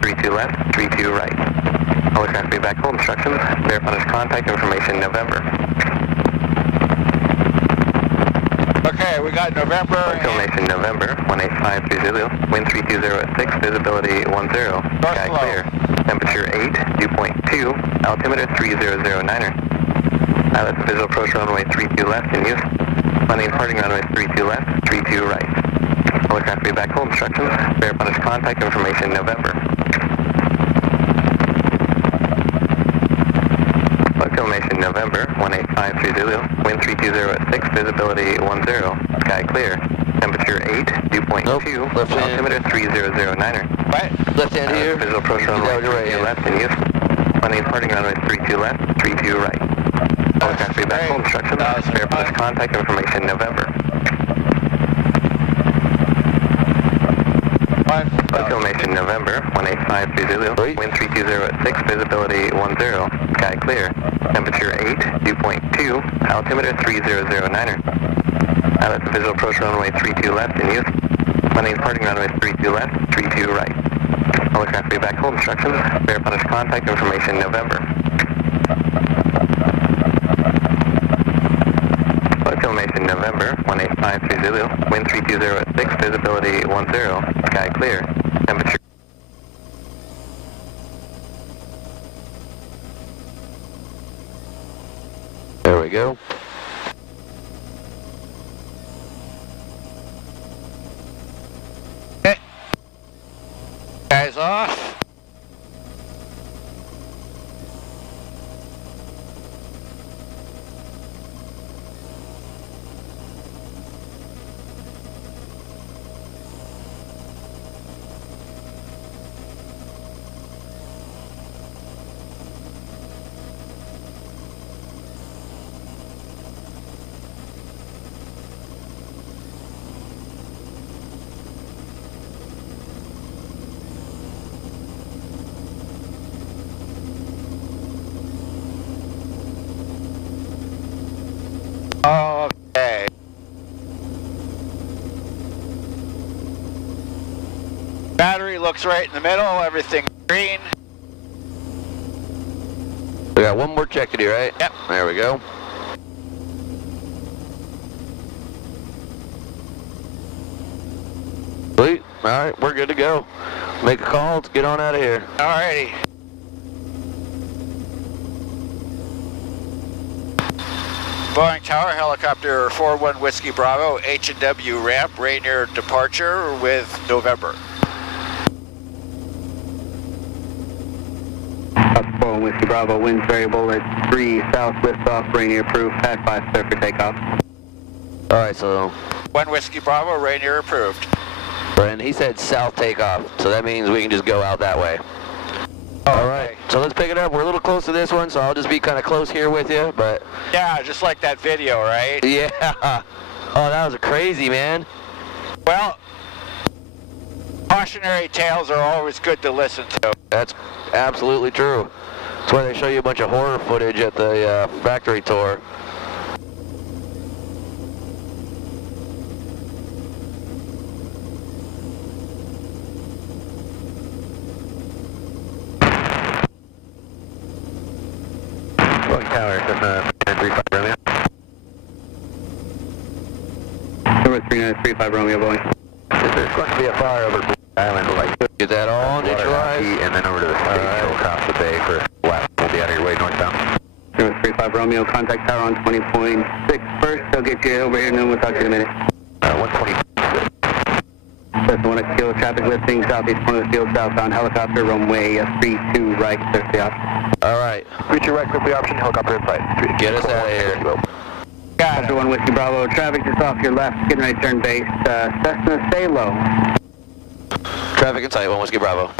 32 left, 32 right. All traffic back home instructions, bear punish contact information November. Okay, we got November. Information November, 185 Zulu, wind 320 at 6, visibility 10, sky clear. Temperature 8, dew point 2, altimeter 3009er. Pilot visual approach runway 32 left in use. Landing and parting runways 32 left, 32 right. All traffic back home instructions, bear punish contact information November. Filmation November, 185 Zulu, wind 320 at 6, visibility 10, sky clear. Temperature 8, dew point 2, altimeter 3009er. What? Left hand here. Visual approach runway 32 left in use. Landing and parting runways 32 left, 32 right. All traffic back home instructions, bear punish contact information November. Filmation November, 185 Zulu, wind 320 at 6, visibility 10, sky clear. Temperature 8, dew point 2, altimeter 3009er. Pilot visual approach runway 32 left in use. Landing and parting runways 32 left, 32 right. All traffic back home instructions, bear punish contact information November. Filmation November, 185 Zulu, wind 320 at 6, visibility 10, sky clear. Temperature. There we go. Okay. Guys off. Okay. Battery looks right in the middle, everything's green. We got one more checkity, right? Yep. There we go. Sweet. Alright, we're good to go. Make a call, let's get on out of here. Alrighty. Boeing Tower Helicopter 41 Whiskey Bravo, H&W ramp, Rainier departure with November. Boeing Whiskey Bravo, winds variable at 3 south, lift off, Rainier approved, pad 5 clear for takeoff. Alright, so 1 Whiskey Bravo, Rainier approved. Brandon, he said south takeoff, so that means we can just go out that way. Alright, so let's pick it up. We're a little close to this one, so I'll just be kind of close here with you, but... Yeah, just like that video, right? Yeah. Oh, that was crazy, man. Well, cautionary tales are always good to listen to. That's absolutely true. That's why they show you a bunch of horror footage at the factory tour. Boeing Tower, Cessna 3935 Romeo. Number 3935 Romeo, Boeing. There's going to be a fire over Blue Island, like Get that all neutralized. and then over to the state, across the bay for left. We'll be out of your way northbound. Number 35 Romeo, contact tower on 20.6 first. They'll get you over here and then we'll talk to you in a minute. 120. Cessna 1 kilo traffic lifting southeast corner of the field, southbound helicopter, runway 32 right, clear for the option. Alright. Reach your right, clear for the option, helicopter in sight. Get us out of here. Got After it. 1 Whiskey Bravo, traffic just off your left, getting ready to turn base. Cessna, stay low. Traffic in sight, 1 Whiskey Bravo.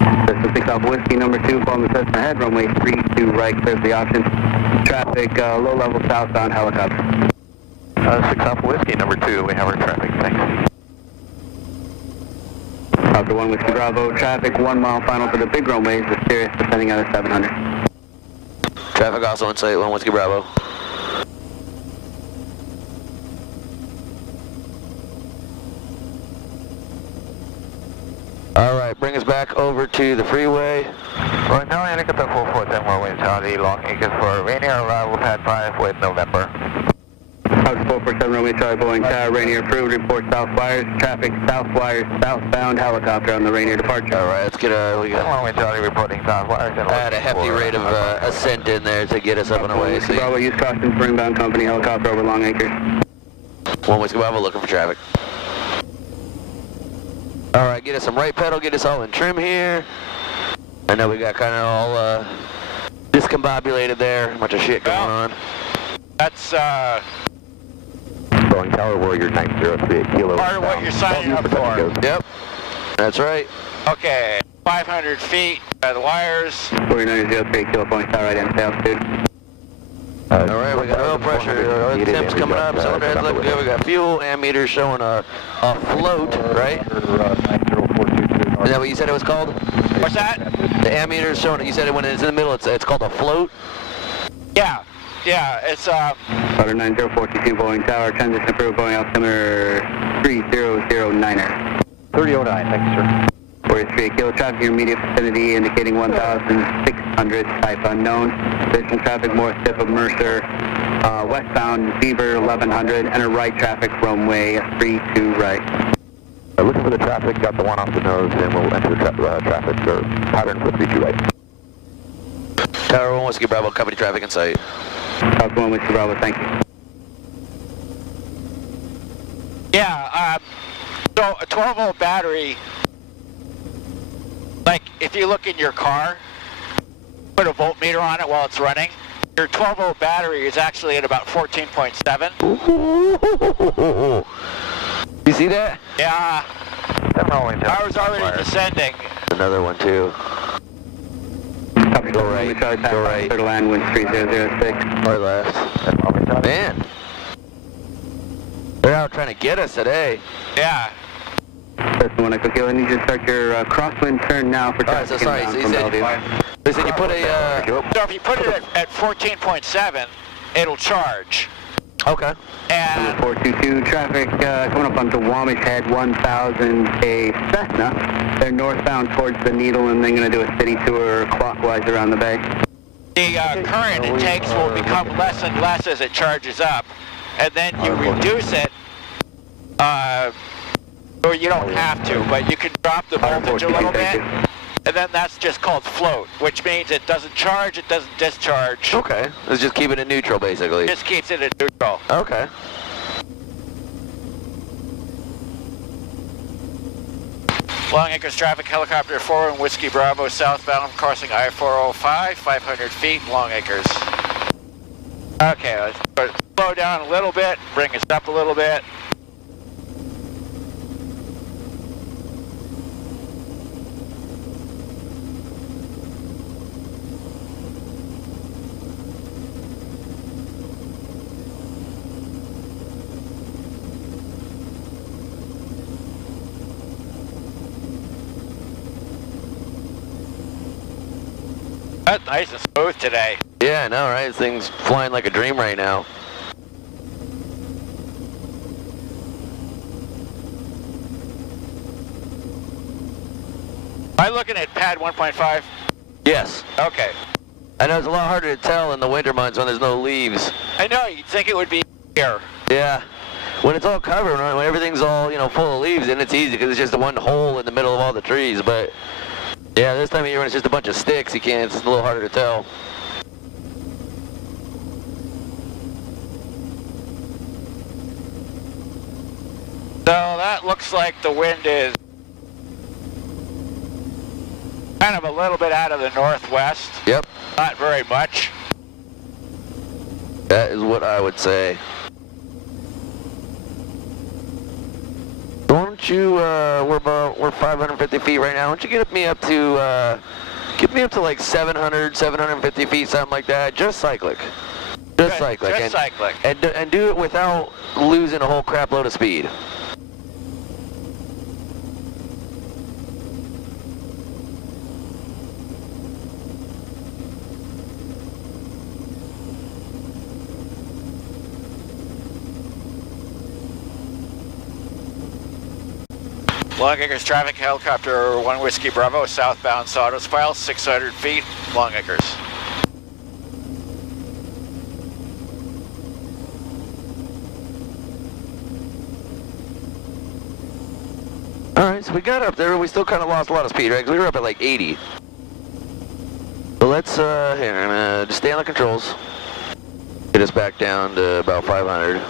Cessna 6 Alpha Whiskey, number 2, follow the Cessna head, runway 32 right, clear for the option. Traffic, low level southbound helicopter. 6 Alpha Whiskey, number 2, we have our traffic, thanks. After 1 Whiskey Bravo, traffic 1 mile final for the big runways, with Sirius descending out of 700. Traffic also in sight, 1 Whiskey Bravo. All right, bring us back over to the freeway. Right now, helicopter 447, Norway Charlie, long acres for Rainier, arrival pad 5 with November. House 447, Romeo Charlie, Boeing Tower, Rainier approved, report south wires, traffic south wires, southbound helicopter on the Rainier departure. All right, let's get we got Norway Charlie reporting south wires. add a hefty rate of ascent in there to get us up and away. Whiskey Bravo, use caution for inbound company, helicopter over Long Acres. 1 Whiskey Bravo looking for traffic. All right, get us some right pedal, get us all in trim here. I know we got kind of all discombobulated there, a bunch of shit going on. That's Boeing Tower, Warrior 9038 kilo. part of what you're signing up for. Yep, that's right. Okay, 500 feet by the wires. Warrior 9038 kilo, Boeing Tower, right end altitude. All right, we got oil pressure, temps coming up, cylinder heads looking good. We got fuel, ammeter showing a float, right? Is that what you said it was called? What's that? The ammeter is showing, you said it when it's in the middle, it's called a float? Yeah, it's Order 9042 Boeing Tower, transition approved, Boeing altimeter 3009er. 3009, thank you, sir. Warrior 38 kilo, traffic in your immediate vicinity indicating 1,600, type unknown. Additional traffic north tip of Mercer, westbound Beaver 1100, enter right traffic, runway 32 right. Looking for the traffic, got the one off the nose, and we'll enter the traffic or pattern for 32 right. Tower 1 Whiskey Bravo, company traffic in sight. House 1 Whiskey Bravo, thank you. yeah. So a 12-volt battery. Like if you look in your car, put a voltmeter on it while it's running. Your 12-volt battery is actually at about 14.7. You see that? Yeah, I was already descending. Another one too. Copy, Go right, go right. Clear to land, wind 3006. Or left. Man. They're out trying to get us today. Yeah. That's the one I could kill. I need you to start your crosswind turn now for Alright, so traffic sorry, inbound so you from said, Bellevue. they said you put a, So if you put it at 14.7, it'll charge. okay. And 422 traffic coming up onto Wamish Head 1000, a Cessna. They're northbound towards the Needle and then going to do a city tour clockwise around the bay. the current it takes will become less and less as it charges up, and then you reduce it, or you don't have to, but you can drop the voltage a little bit, and then that's just called float, which means it doesn't charge, it doesn't discharge. Okay. Let's just keep it in neutral basically. Just keeps it at neutral. Okay. Long Acres traffic, helicopter 4 and Whiskey Bravo southbound, crossing I-405, 500 feet, Long Acres. Okay, let's slow down a little bit, bring us up a little bit. That's nice and smooth today. Yeah, I know, right? This thing's flying like a dream right now. Am I looking at pad 1.5? Yes. Okay. I know it's a lot harder to tell in the winter months when there's no leaves. I know, you'd think it would be here. Yeah. When it's all covered, right? When everything's all, full of leaves, then it's easy because it's just the one hole in the middle of all the trees. But yeah, this time of year when it's just a bunch of sticks, it's a little harder to tell. So that looks like the wind is kind of a little bit out of the northwest. Yep. Not very much. That is what I would say. Why don't you, we're 550 feet right now. Why don't you get me up to like 700, 750 feet, something like that. Just cyclic. Just Good, cyclic. just cyclic. And do it without losing a whole crap load of speed. Long Acres traffic, helicopter 1 Whiskey Bravo, southbound Sawdust File, 600 feet, Long Acres. Alright, so we got up there, we still kind of lost a lot of speed, right? 'Cause we were up at like 80. So let's, here, I'm gonna just stay on the controls. Get us back down to about 500.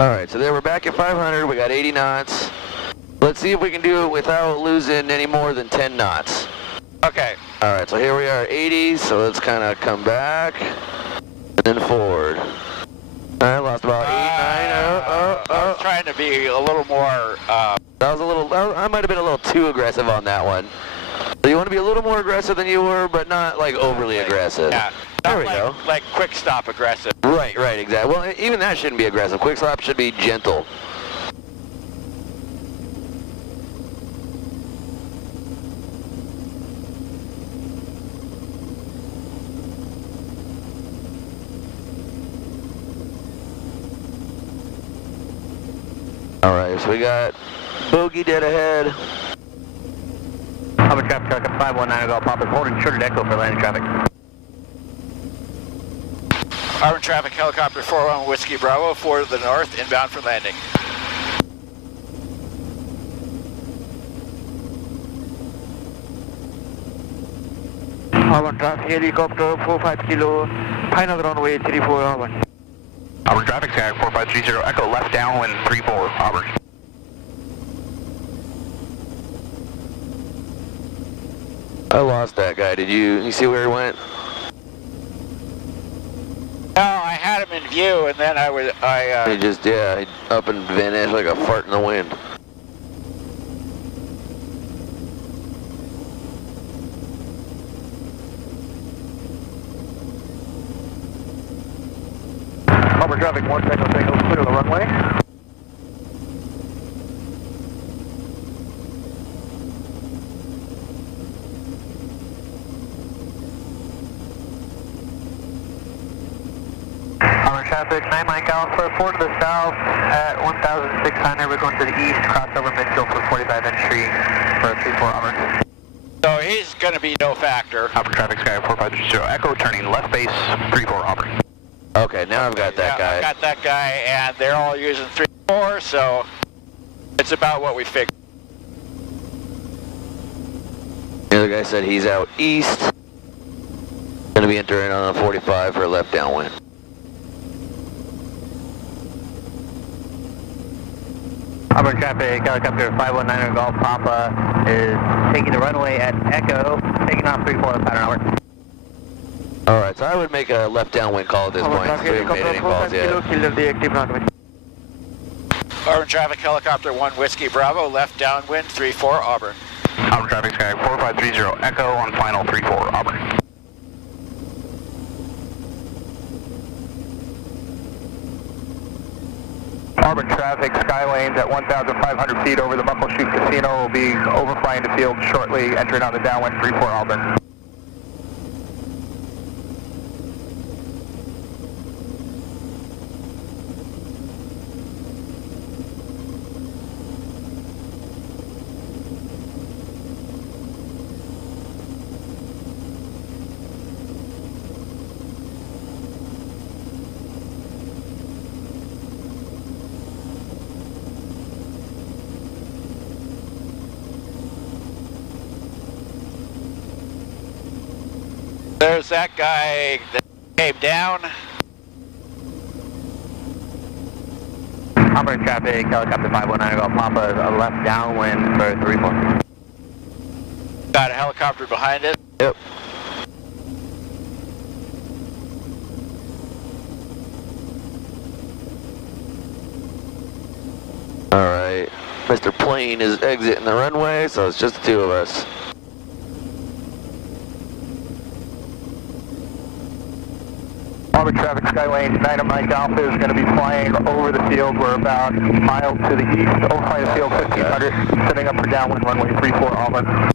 Alright, so there we're back at 500, we got 80 knots. Let's see if we can do it without losing any more than 10 knots. Okay. Alright, so here we are at 80, so let's kind of come back, and then forward. Alright, lost about 8, 9, I was trying to be a little more, That was a little, I might have been a little too aggressive on that one. So you want to be a little more aggressive than you were, but not like overly aggressive. yeah, There we like, go. like quick stop aggressive. Right, exactly. Well, even that shouldn't be aggressive. Quick stop should be gentle. Alright, so we got bogey dead ahead. Auburn traffic, truck at 519 Golf Papa, holding shorted echo for landing traffic. Auburn traffic, helicopter 41 Whiskey Bravo, 4 to the north, inbound for landing. Auburn traffic, helicopter 45 kilo, final runway 34 Auburn. Auburn traffic, sky 4530 Echo, left downwind 34 Auburn. I lost that guy. Did you see where he went? No, I had him in view, and then He just, yeah, he up and vanished like a fart in the wind. Auburn traffic, 1 second, clear to the runway. Auburn traffic, 9 mile gallon for 4 to the south at 1,600. We're going to the east, crossover midfield for 45 entry for 34 Auburn. so he's going to be no factor. Auburn traffic, sky 4530 Echo, turning left base 34 Auburn. Okay, now I've got that guy. I got that guy, and they're all using 3-4, so it's about what we figured. The other guy said he's out east. Going to be entering on a 45 for a left downwind. Auburn traffic, helicopter 519 Golf Papa is taking the runway at Echo, taking off 34 pattern Auburn. Alright, so I would make a left downwind call at this point, since we haven't made any calls yet. Auburn traffic, helicopter 1 Whiskey Bravo, left downwind 34 Auburn. Auburn traffic, sky 4530 Echo on final 34 Auburn. Auburn traffic, Skylanes at 1,500 feet over the Muckleshoot Casino will be overflying the field shortly, entering on the downwind 34 Auburn. There's that guy that came down. Auburn traffic, helicopter 519 Golf Papa, a left downwind for 34. Got a helicopter behind it. Yep. Alright, Mr. Plane is exiting the runway, so it's just the two of us. Auburn traffic, Skylane Dynamite Alpha is going to be flying over the field. We're about a mile to the east, over the field 1500, setting up for downwind runway 34 Auburn.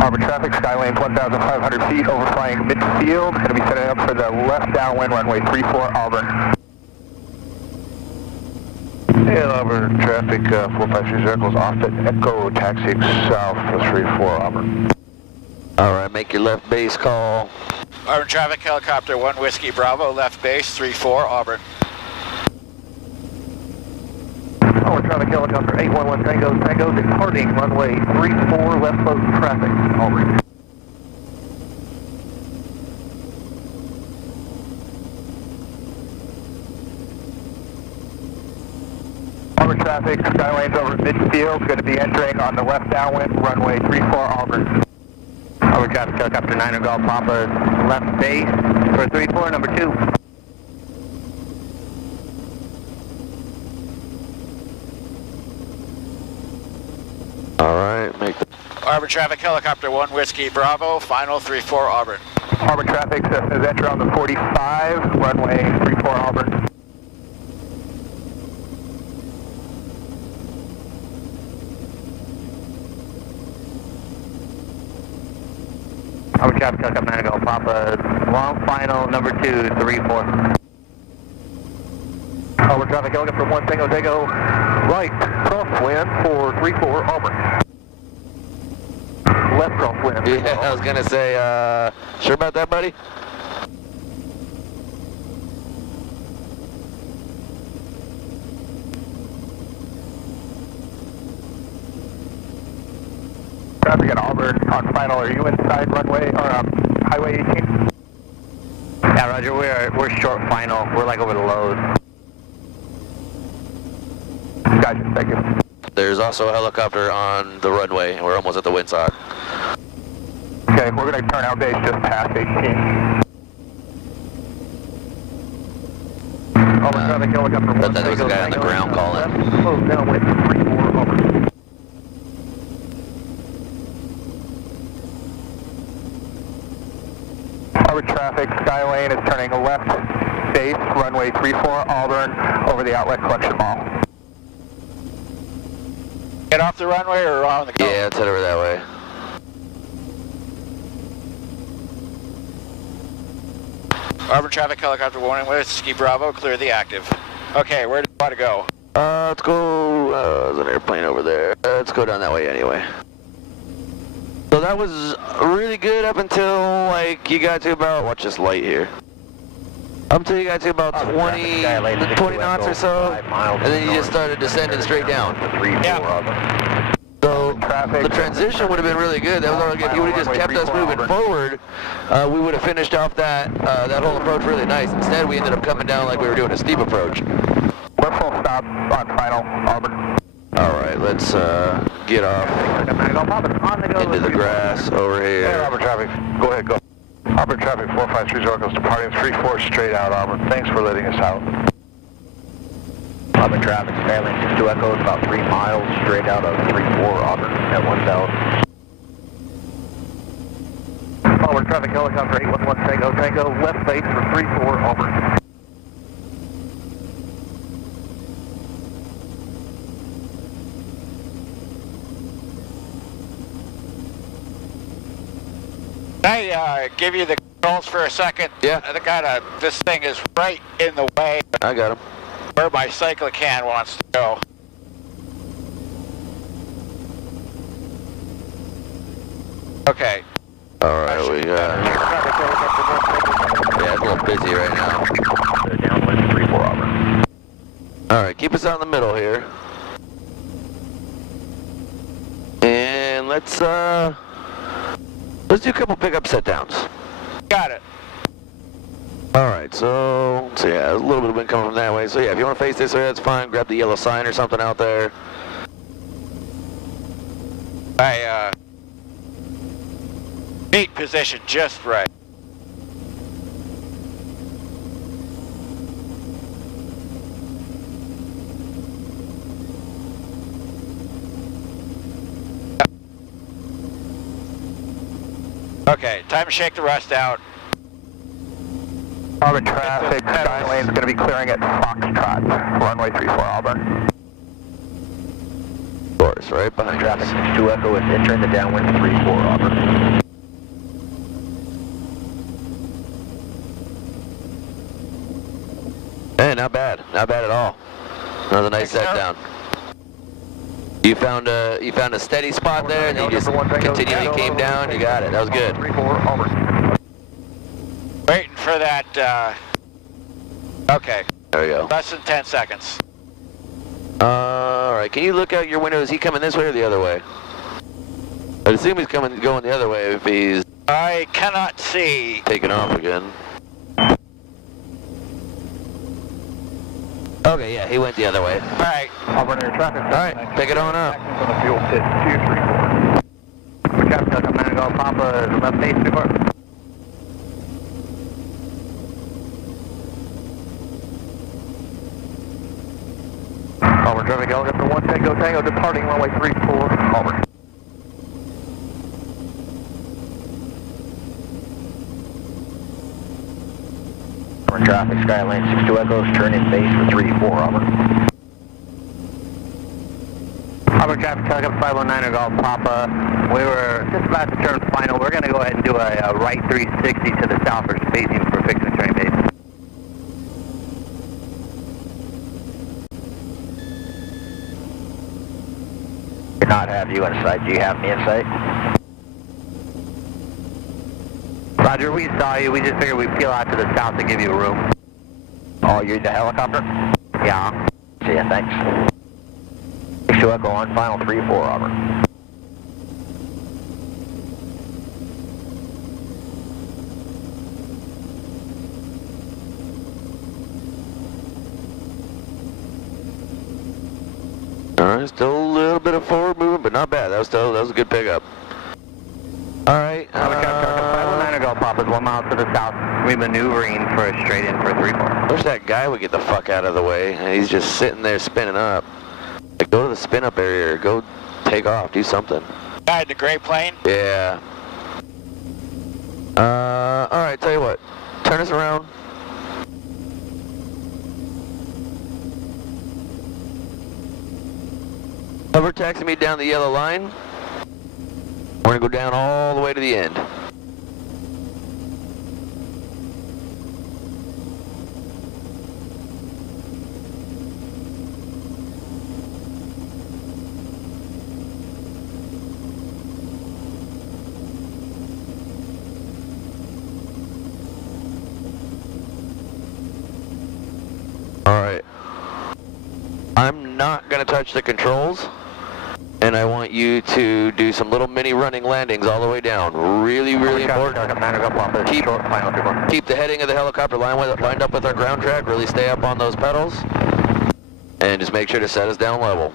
Auburn traffic, Skylane 1,500 feet, overflying midfield. Going to be setting up for the left downwind runway 34 Auburn. Hey, Auburn traffic, 453 circles off at Echo, taxiing south for 34 Auburn. Alright, make your left base call. Auburn traffic, helicopter 1 Whiskey Bravo, left base 34 Auburn. Auburn traffic, helicopter 811 Tango, departing runway 34, left boat traffic, Auburn. Auburn traffic, Skylane's over midfield, going to be entering on the left downwind, runway 34 Auburn. Auburn traffic, helicopter 9 Golf Papa, left base for 34, number 2. Alright, make the... Auburn traffic, helicopter 1 Whiskey Bravo, final 34 Auburn. Auburn traffic says enter on the 45, runway 34 Auburn. Auburn traffic, helicopter 9 Golf Papa, long final, number 2, 34. Auburn traffic, helicopter 1 Tango, right, crosswind for 34 Auburn. Left crosswind. Yeah, I was gonna say, sure about that, buddy? Traffic at Auburn on final. Are you inside runway or highway 18? Yeah, Roger. We're short final. We're like over the load. Gotcha. Thank you. There's also a helicopter on the runway, and we're almost at the windsock. Okay, we're going to turn our base just past 18. Auburn traffic, helicopter 1. Thought there was a guy on the ground calling. Close downwind for 34 Auburn. Auburn traffic, Skylane is turning left base, runway 34 Auburn, over the outlet collection mall. Get off the runway or on the go? Yeah, let's head over that way. Auburn traffic, helicopter 1 Whiskey Bravo, clear the active. Okay, where do you want to go? Let's go, there's an airplane over there. Let's go down that way anyway. So that was really good up until, like, you got to about, watch this light here. Up until you got to about 20 knots or so, and then you just started descending straight down. Yeah. So the transition would have been really good. That was all good. If you would have just kept us moving forward, we would have finished off that whole approach really nice. Instead, we ended up coming down like we were doing a steep approach. We're full stop on final, Auburn. All right, let's get off into the grass over Hey, here. Auburn traffic, go ahead, go. Auburn traffic, 453 Oracles departing 34 straight out, Auburn. Thanks for letting us out. Auburn traffic, Skylane 62 Echo, it's about 3 miles straight out of 34 Auburn at 1,000. Auburn traffic, helicopter 811 Tango, left base for 34 Auburn. Can I give you the controls for a second? Yeah. This thing is right in the way I got him. where my cyclocan wants to go. Okay. All right, we got. Yeah, it's a little busy right now. Downwind 34 Auburn. All right, keep us out in the middle here. And let's do a couple pickup set downs. Got it. All right, so yeah, there's a little bit of wind coming from that way. So yeah, if you want to face this way, that's fine. Grab the yellow sign or something out there. Meet position just right. Okay, time to shake the rust out. Auburn traffic, Skylane's going to be clearing at Foxtrot, runway 34 Auburn. Of course, right behind Traffic us. 2 Echo is entering the downwind 34 Auburn. Hey, not bad at all. Another nice set down. You found a steady spot there, and then you just continually came down. You got it. That was good. 34 Auburn. Waiting for that, okay, There we go. less than 10 seconds. All right. Can you look out your window? Is he coming this way or the other way? I'd assume he's going the other way if he's I cannot see. taking off again. Okay, yeah, he went the other way. All right, Auburn air traffic. All right, pick it on up. On the fuel pit 234. We're traffic Delta Command Golf Papa, left base 34. Auburn traffic helicopter 1 Tango Tango departing runway 34 Auburn. Auburn traffic Skylane 62 Echoes turn in base for 34 Auburn. Auburn traffic helicopter 519 Golf Papa. We were just about to turn final. We're going to go ahead and do a right 360 to the south for spacing for fixing the turning base. Do not have you in sight. Do you have me in sight? Roger, we saw you. We just figured we'd peel out to the south to give you room. Oh, you're the helicopter? Yeah. See ya, thanks. 62 Echo on final 34 Auburn. All right, still a little bit of forward movement, but not bad. That was a good pickup. All right. Helicopter 519 Golf Papa's 1 mile to the south. We're maneuvering for a straight in for 34. Wish that guy would get the fuck out of the way. He's just sitting there spinning up. Like, go to the spin up area or go take off, do something. guy in the gray plane. Yeah. All right, tell you what. Turn us around. Hover taxi me down the yellow line. We're gonna go down all the way to the end. All right. I'm not gonna touch the controls. And I want you to do some little mini running landings all the way down. Really, really important. Keep the heading of the helicopter lined up with our ground track. Really stay up on those pedals. And just make sure to set us down level.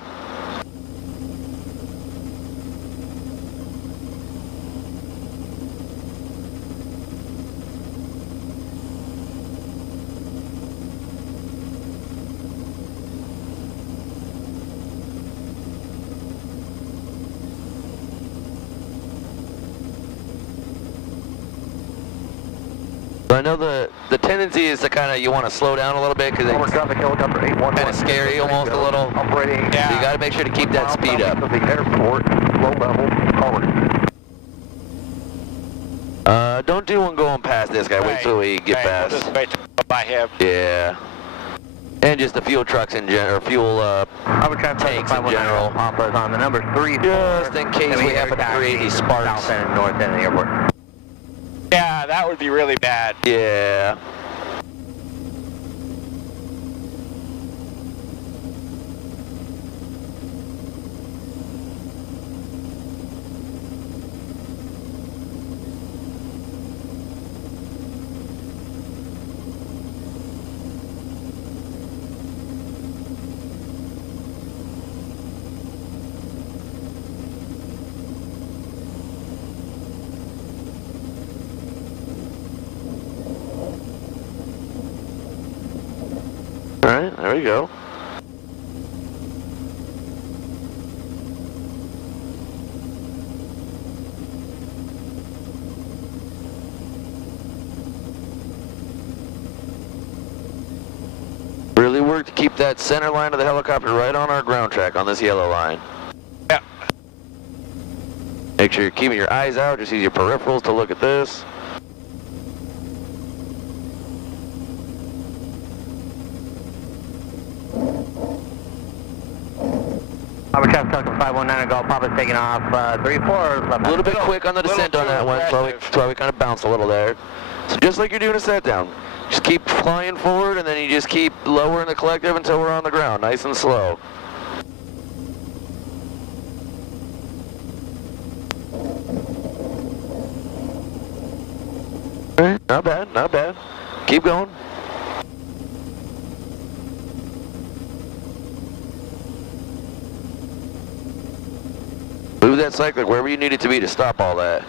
I know the tendency is to kind of, you want to slow down a little bit because it's kind of scary almost a little. Yeah. So you got to make sure to keep that speed up. The airport, low level, Don't do one going past this guy. Wait till we get past. We'll just wait till by him. Yeah. And just the fuel trucks in general, or fuel tanks in general. Papa's on the number 3. Just in case we happen to create these sparks. South end and north end of the airport. Yeah, that would be really bad. Yeah. All right, there we go. work to keep that center line of the helicopter right on our ground track on this yellow line. Yep. Make sure you're keeping your eyes out, just use your peripherals to look at this. Robert Traffic Falcon 519 Golf Papa's taking off 34 left. A little bit quick on the descent on that one, that's why we kind of bounced a little there. So just like you're doing a set down, just keep flying forward and then you just keep lowering the collective until we're on the ground, nice and slow. Alright, not bad, not bad. Keep going. Move that cyclic wherever you need it to be to stop all that.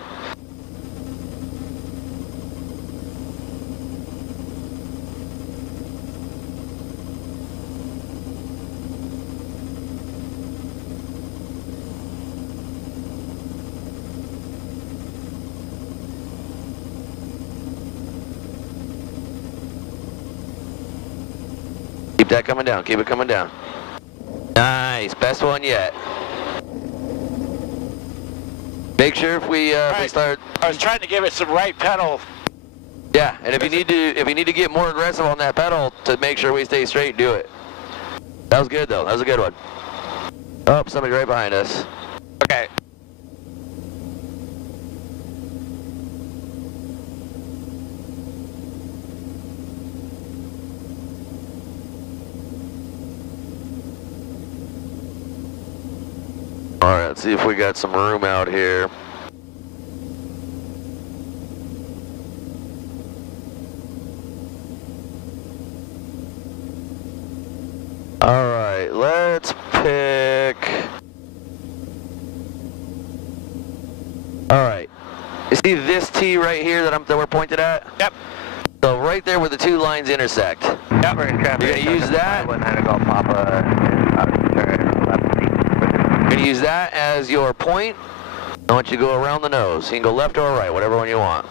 Keep that coming down, keep it coming down. Nice, best one yet. Make sure if we start. I was trying to give it some right pedal. Yeah, and if you need to get more aggressive on that pedal to make sure we stay straight, do it. That was good though. That was a good one. Oh, somebody right behind us. Okay. All right, let's see if we got some room out here. All right, let's pick. All right, you see this T right here that we're pointed at? Yep. So right there where the two lines intersect. Yep. We're in traffic. You're gonna use that. 519 Golf Papa. You're gonna use that as your point. I want you to go around the nose. You can go left or right, whatever one you want.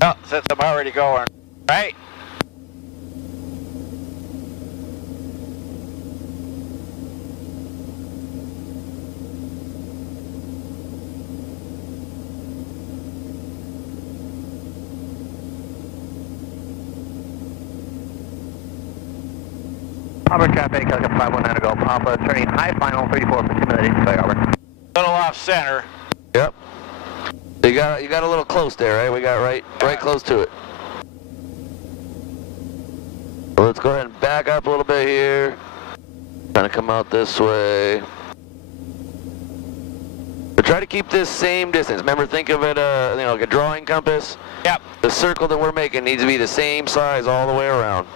Well, since I'm already going right. Robert Traffic, Helicopter 519 Golf Papa, turning high final 34 for 2 minutes, over. Little off center. Yep. You got a little close there, right? We got right close to it. So let's go ahead and back up a little bit here. Trying to come out this way. But try to keep this same distance. Remember, think of it, like a drawing compass. Yep. The circle that we're making needs to be the same size all the way around.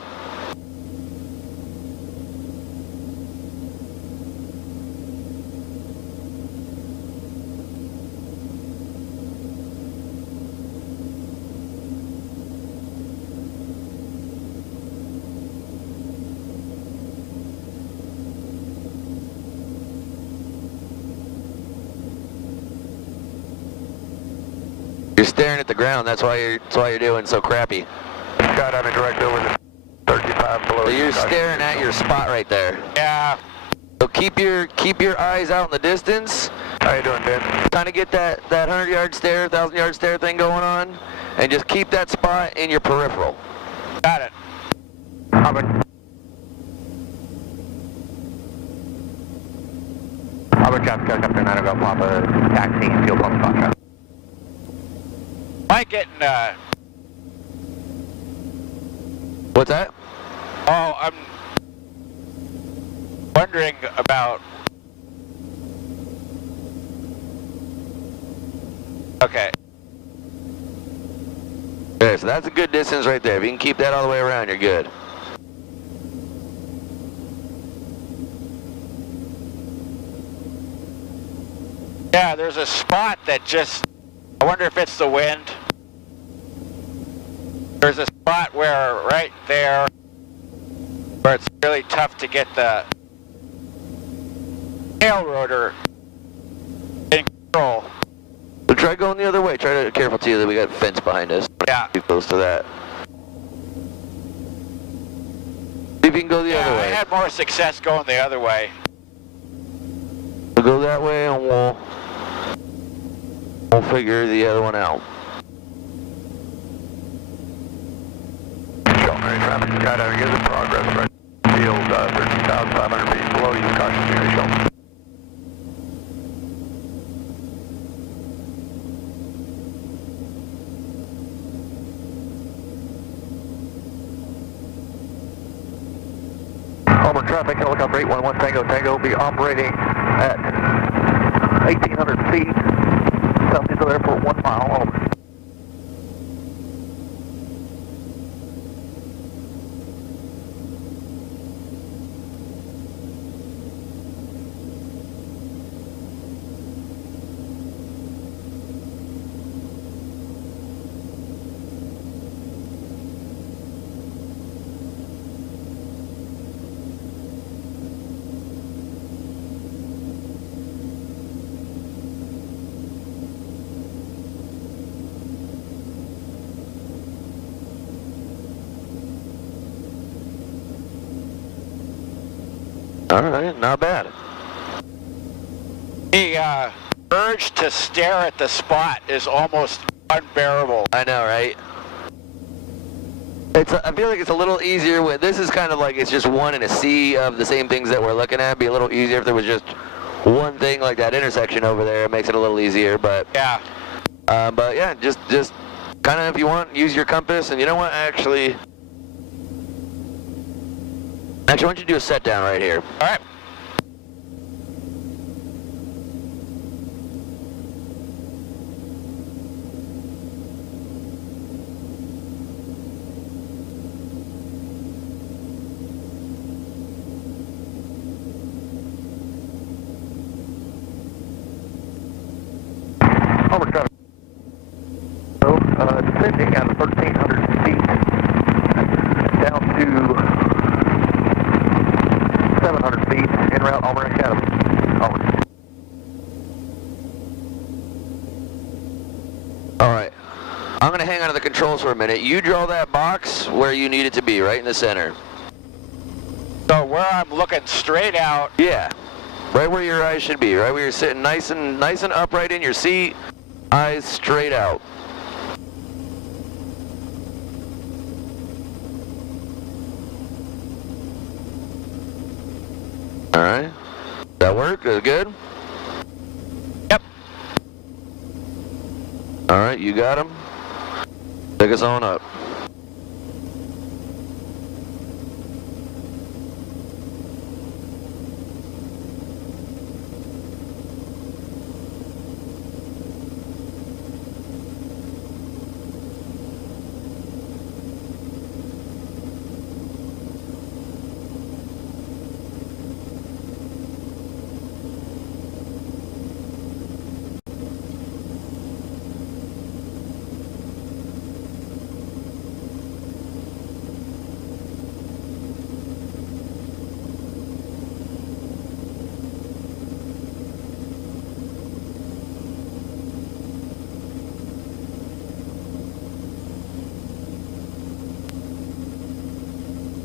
You're staring at the ground. That's why you're doing so crappy. Scott, I'm direct over the 35 below. So you're staring at your spot right there. Yeah. So keep your eyes out in the distance. How you doing, Ben? Kind of get that 100-yard stare, 1,000-yard stare thing going on, and just keep that spot in your peripheral. Got it. Robert Traffic, Helicopter 9 Golf Papa, taxiing fuel pump spot traffic. Mike getting, What's that? oh, I'm wondering about, okay. Okay, so that's a good distance right there. If you can keep that all the way around, you're good. Yeah, there's a spot that just, I wonder if it's the wind. There's a spot where, right there, where it's really tough to get the tail rotor in control. So try going the other way. Try to be careful too that we got a fence behind us. Yeah. Too close to that. See if if you can go the other I way. had more success going the other way. We'll go that way and we'll figure the other one out. Shelton traffic skydiver, you're in progress, right? Field 13,500 feet below you, caution Jerry Shelton. Homer traffic, helicopter 811 Tango will be operating at 1,800 feet, South Diesel Airport 1 mile, over. All right, not bad. The urge to stare at the spot is almost unbearable. I know, right? I feel like it's a little easier with, this is kind of like it's just one in a sea of the same things that we're looking at. It'd be a little easier if there was just one thing like that intersection over there. It makes it a little easier, but Yeah. just kind of, if you want, use your compass. And you know what, actually, why don't you do a set down right here? All right. Homer traffic. So, descending at 1,300 feet down to 700 feet en route Auburn Academy. Over. All right. I'm going to hang on to the controls for a minute. You draw that box where you need it to be, right in the center. So where I'm looking straight out. Yeah. Right where your eyes should be, right where you're sitting nice and upright in your seat, eyes straight out. All right. That work? Good? Yep. All right, you got him. Take us on up.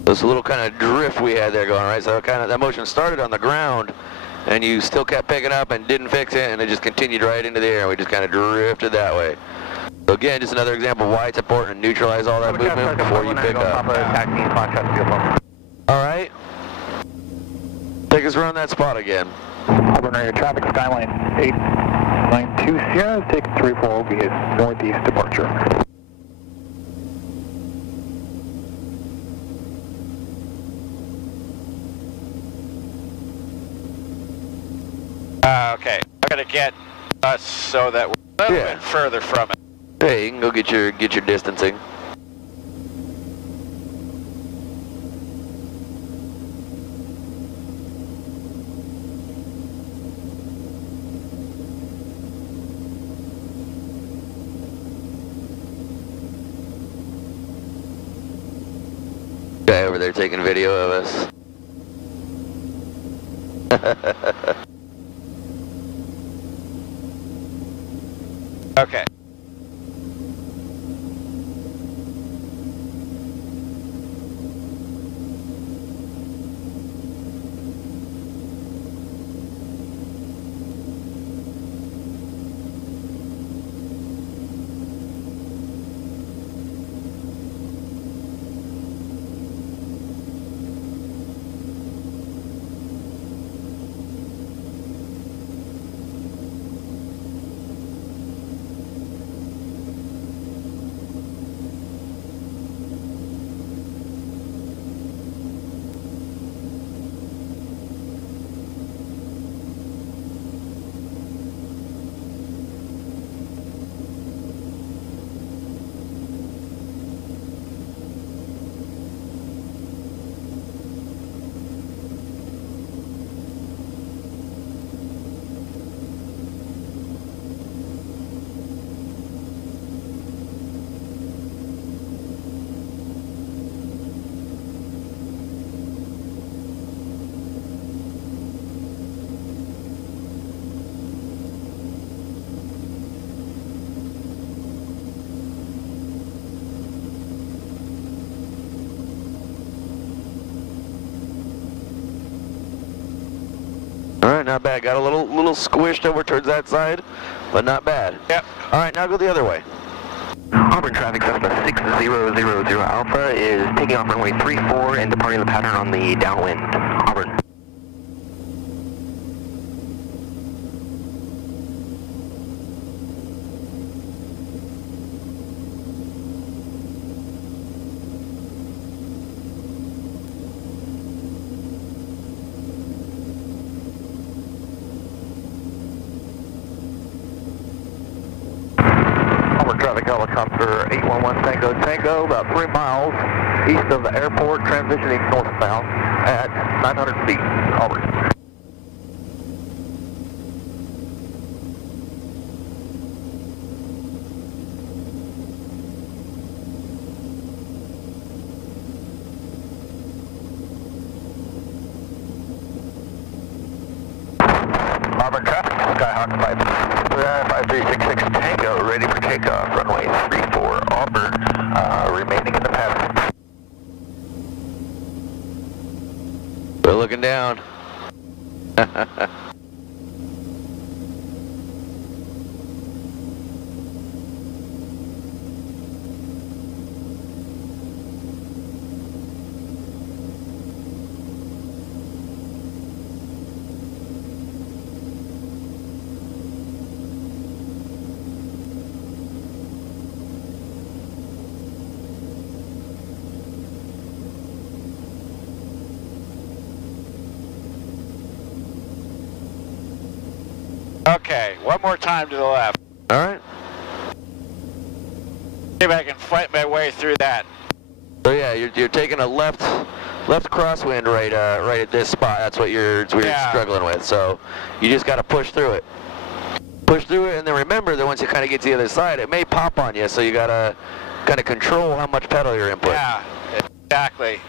This little kind of drift we had there going, right? So that motion started on the ground, and you still kept picking up and didn't fix it, and it just continued right into the air, and we just kind of drifted that way. So again, just another example of why it's important to neutralize all that movement before you pick up. All right. Take us around that spot again. Auburn area traffic, Skyline 892 Sierra, take 34 will be a northeast departure. Okay. I'm going to get us so that we're a little bit further from it. Hey, you can go get your distancing. Guy over there taking video of us. Okay. right, not bad. Got a little squished over towards that side, but not bad. Yep. All right, now go the other way. Auburn traffic, Cessna 6000 Alpha is taking off runway 34 and departing the pattern on the downwind. Auburn. Traffic helicopter 811 Tango Tango, about 3 miles east of the airport, transitioning northbound at 900 feet. Auburn. Auburn traffic, Skyhawk 5366 Tango, ready for takeoff, runway 34, Auburn, remaining in the pattern. We're looking down. Okay, one more time to the left. All right. See if I can fight my way through that. So yeah, you're taking a left crosswind right at this spot. That's what you're struggling with. So you just got to push through it. Push through it, and then remember that once you kind of get to the other side, it may pop on you. So you got to kind of control how much pedal you're inputting. Yeah, exactly.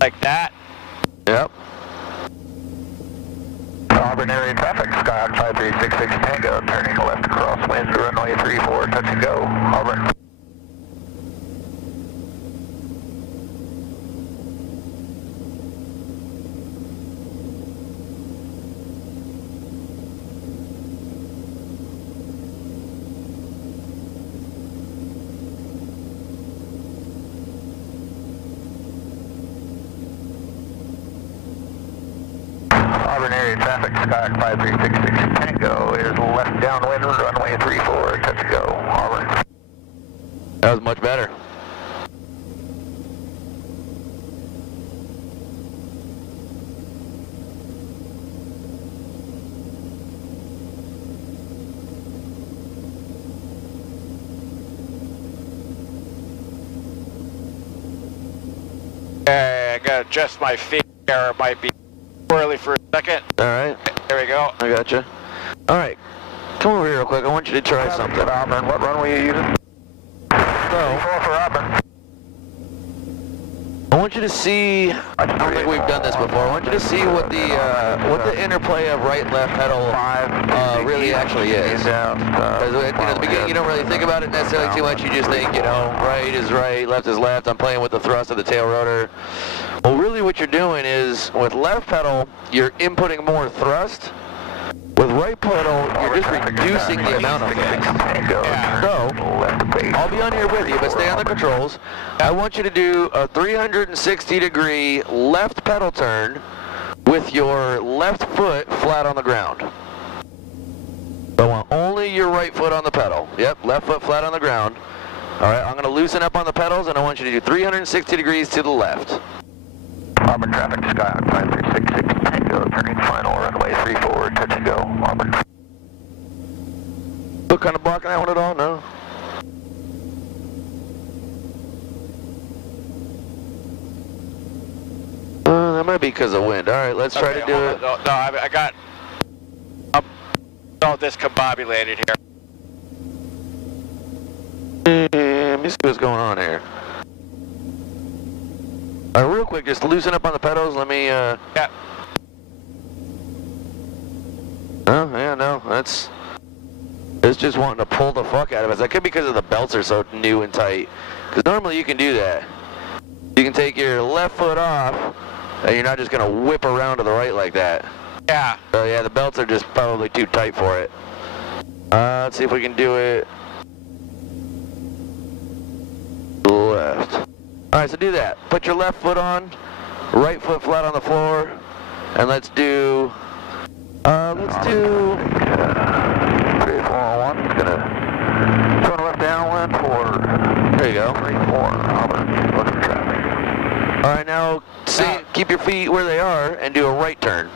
Like that. Yep. Auburn area traffic, Skyhawk 5366 Tango, turning left crosswind, runway 34, touch and go, Auburn. Auburn area traffic, Skyhawk 5366 Tango is left downwind, runway 34, touch and go, Auburn. That was much better. Okay, I gotta adjust my feet here. It might be early for a second. All right. There we go. I gotcha. All right. Come over here real quick. I want you to try something. Auburn, what runway are you using? So, 4 for Auburn. I want you to see, I don't think we've done this before, I want you to see what the interplay of right-left pedal really actually is. Because at the beginning you don't really think about it necessarily too much, you just think, right is right, left is left, I'm playing with the thrust of the tail rotor. Well, really what you're doing is, with left pedal, you're inputting more thrust. With right pedal, you're just reducing the amount of thrust. So, I'll be on here with you, but stay on the controls. I want you to do a 360-degree left pedal turn with your left foot flat on the ground. I want only your right foot on the pedal. Yep, left foot flat on the ground. All right, I'm going to loosen up on the pedals, and I want you to do 360 degrees to the left. Auburn traffic, Skyhawk 5366 Tango, turning final, runway 34, touch and go, Auburn. Still kind of blocking that one at all? No? That might be because of wind. All right, let's try to do it. No, I got all discombobulated here. Let me see what's going on here. All right, real quick, just loosen up on the pedals. Let me, Yeah. Oh, yeah, no, it's just wanting to pull the fuck out of us. That could be because of the belts are so new and tight. Because normally you can do that. You can take your left foot off, and you're not just gonna whip around to the right like that. Yeah. So yeah, the belts are just probably too tight for it. Let's see if we can do it. Left. All right, so do that. Put your left foot on, right foot flat on the floor, and let's do. 3401. Gonna turn left downwind for. There you go. 34 Auburn. Looking traffic. All right, now keep your feet where they are and do a right turn.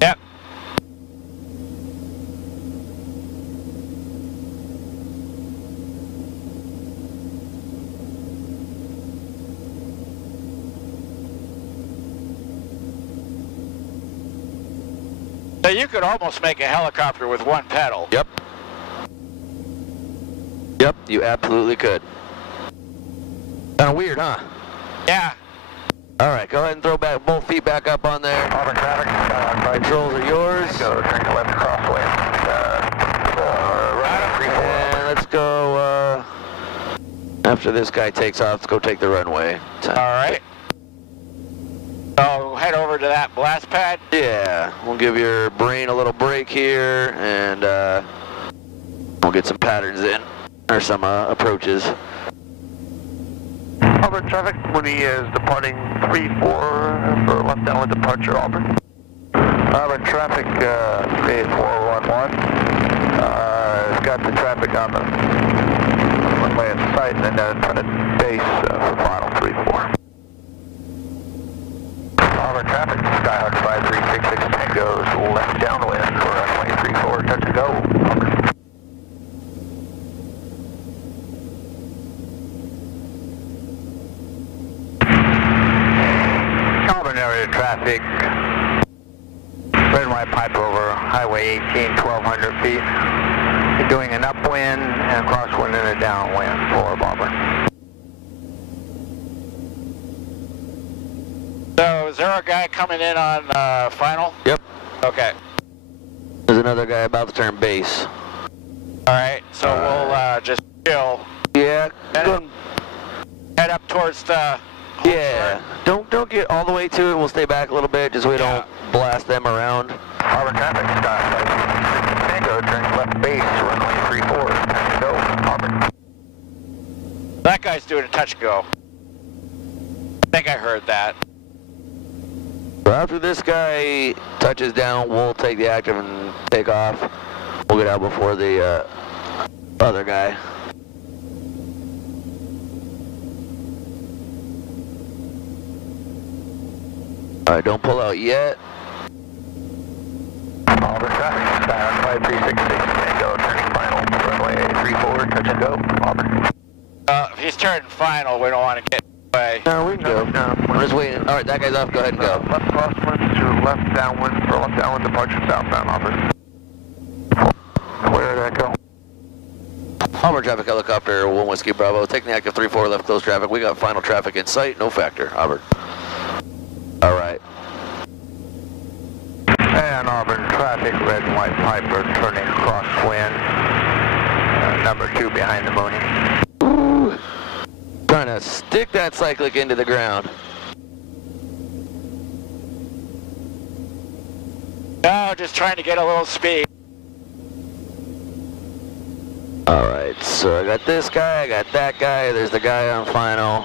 Yep. So you could almost make a helicopter with one pedal. Yep. Yep, you absolutely could. Kind of weird, huh? Yeah. All right, go ahead and throw back both feet back up on there. Auburn traffic. Controls are yours. Go turn to left crosswind. Right 34. And let's go, after this guy takes off, let's go take the runway. All right. So head over to that blast pad. Yeah, we'll give your brain a little break here, and we'll get some patterns in, or some approaches. Auburn traffic, Mooney is departing 34 for left downwind departure, Auburn. Auburn traffic, 38411. It's got the traffic on the runway in sight, and then in front of base for final 34. Auburn traffic, Skyhawk 5366 goes left downwind for runway 34, touch and go, Auburn. Auburn area traffic, red and white pipe over Highway 18, 1,200 feet. You're doing an upwind and a crosswind and a downwind for Auburn. So is there a guy coming in on final? Yep. Okay. There's another guy about to turn base. All right. So we'll just chill. Yeah, Head up towards the. yeah. Don't get all the way to it. We'll stay back a little bit, just so we don't blast them around. Auburn traffic, Skyhawk Tango, turn left base, runway 34, touch and go, Auburn. That guy's doing a touch and go. I think I heard that. So after this guy touches down, we'll take the active and take off. We'll get out before the other guy. All right, don't pull out yet. Auburn traffic, Skyhawk 5366 Tango, turning final, runway 34, touch and go, Auburn. If he's turning final, we don't want to get away. No, we can go. We're just waiting. All right, that guy's off. Go ahead and go. Left crosswind to left downwind for left downwind departure southbound, Auburn. Where did that go? Auburn traffic helicopter, 1 Whiskey Bravo, taking the active 3-4 left close traffic. We got final traffic in sight, no factor. Auburn. All right. And Auburn traffic, red and white Piper turning crosswind. Number 2 behind the Mooney. Ooh. Trying to stick that cyclic into the ground. No, just trying to get a little speed. All right, so I got this guy, I got that guy, there's the guy on final.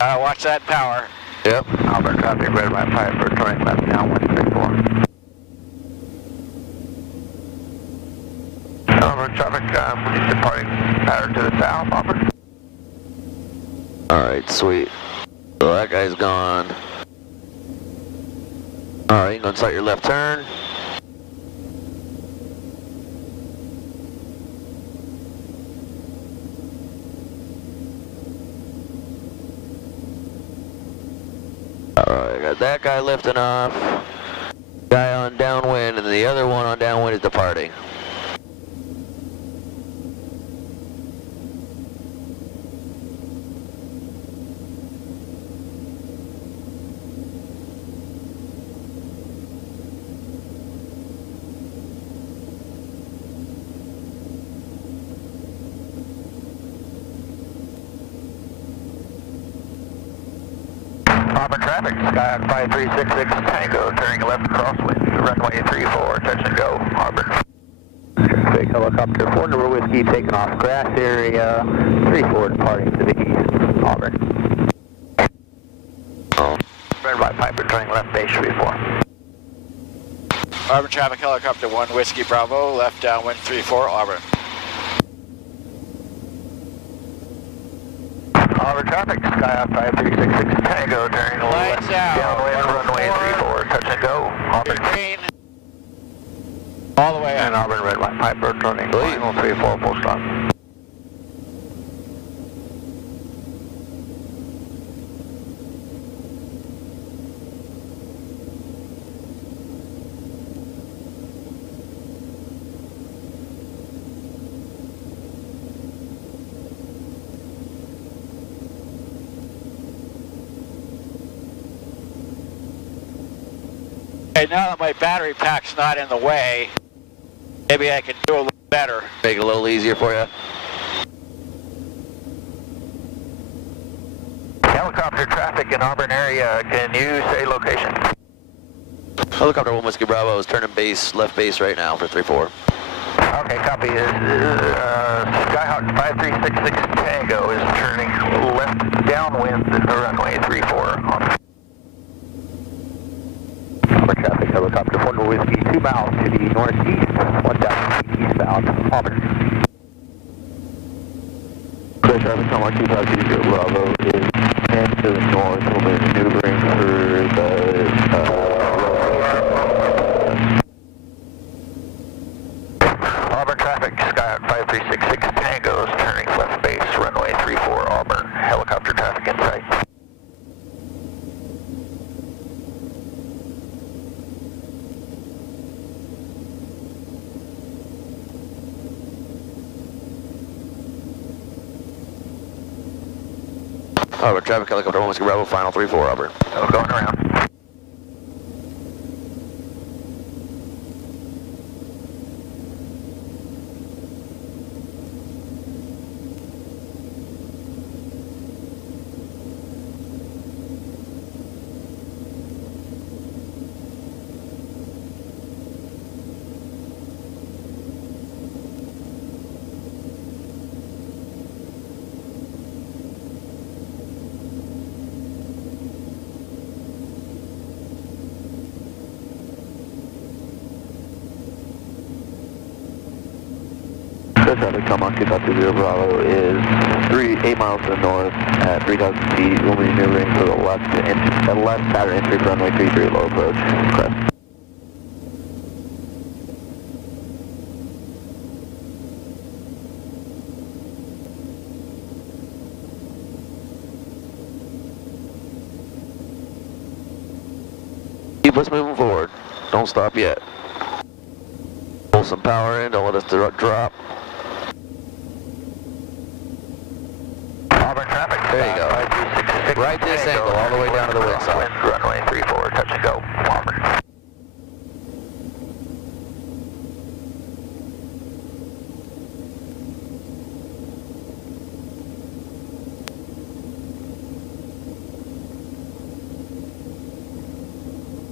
Watch that power. Yep. Auburn traffic, red and white Piper turning left downwind 34. Auburn traffic, Mooney departing pattern to the south, Auburn. All right, sweet. So that guy's gone. All right, you can start your left turn. that guy lifting off, guy on downwind, and the other one on downwind is departing. Auburn traffic, Skyhawk 5366 Tango, turning left crosswind, runway 34, touch and go, Auburn. Big helicopter 4 number whiskey taking off grass area, 34 departing to the east, Auburn. Red by Piper, turning left base 34. Auburn traffic helicopter 1 Whiskey Bravo, left downwind 34, Auburn. Auburn traffic, Skyhawk 5366 Tango, turning Lights left out. downwind, runway 34, touch and go, Auburn. Green. All the way And up. Auburn Red by Piper, turning final 34, full stop. Okay, now that my battery pack's not in the way, maybe I can do a little better. Make it a little easier for you. Helicopter traffic in Auburn area, can you say location? Helicopter 1 Whiskey Bravo is turning base, left base right now for 3-4. Okay, copy. Skyhawk 5366 Tango is turning left downwind, runway 34. Auburn traffic helicopter 4 number whiskey 2 miles to the northeast, 1,000 feet eastbound, Auburn. Clear traffic, Tomahawk 2520 Bravo is 10 to the north, we'll be maneuvering for the Auburn traffic, Skyhawk 5366 Tango is turning left base, runway 34 Auburn. Helicopter traffic in sight. Auburn traffic helicopter 1 Whiskey Bravo, final 3-4, Auburn. Going around. Clear traffic, Tomahawk 2520 Bravo is 8 miles to the north at 3,000 feet. We'll be maneuvering for the left outer entry runway 33 low approach. Crest. Keep us moving forward. Don't stop yet. Pull some power in, don't let us drop. Auburn traffic. There you go. 5366 Right this Tango, angle, all the way down to the wind side. Runway 34, touch and go, Auburn.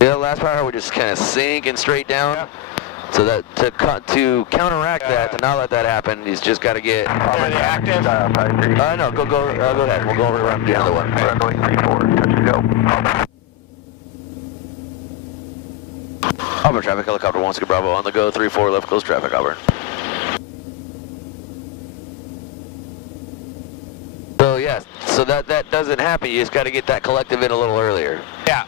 Yeah, last power we're just kind of sinking straight down. Yep. So that to counteract that, to not let that happen, he's just got to get. Are they active? No, go ahead. We'll go over around the other one. Runway 34, touch and go, Auburn. Auburn traffic helicopter 1 Whiskey Bravo on the go, 3-4 left close traffic, Auburn. So yeah, so that doesn't happen. You just got to get that collective in a little earlier. Yeah.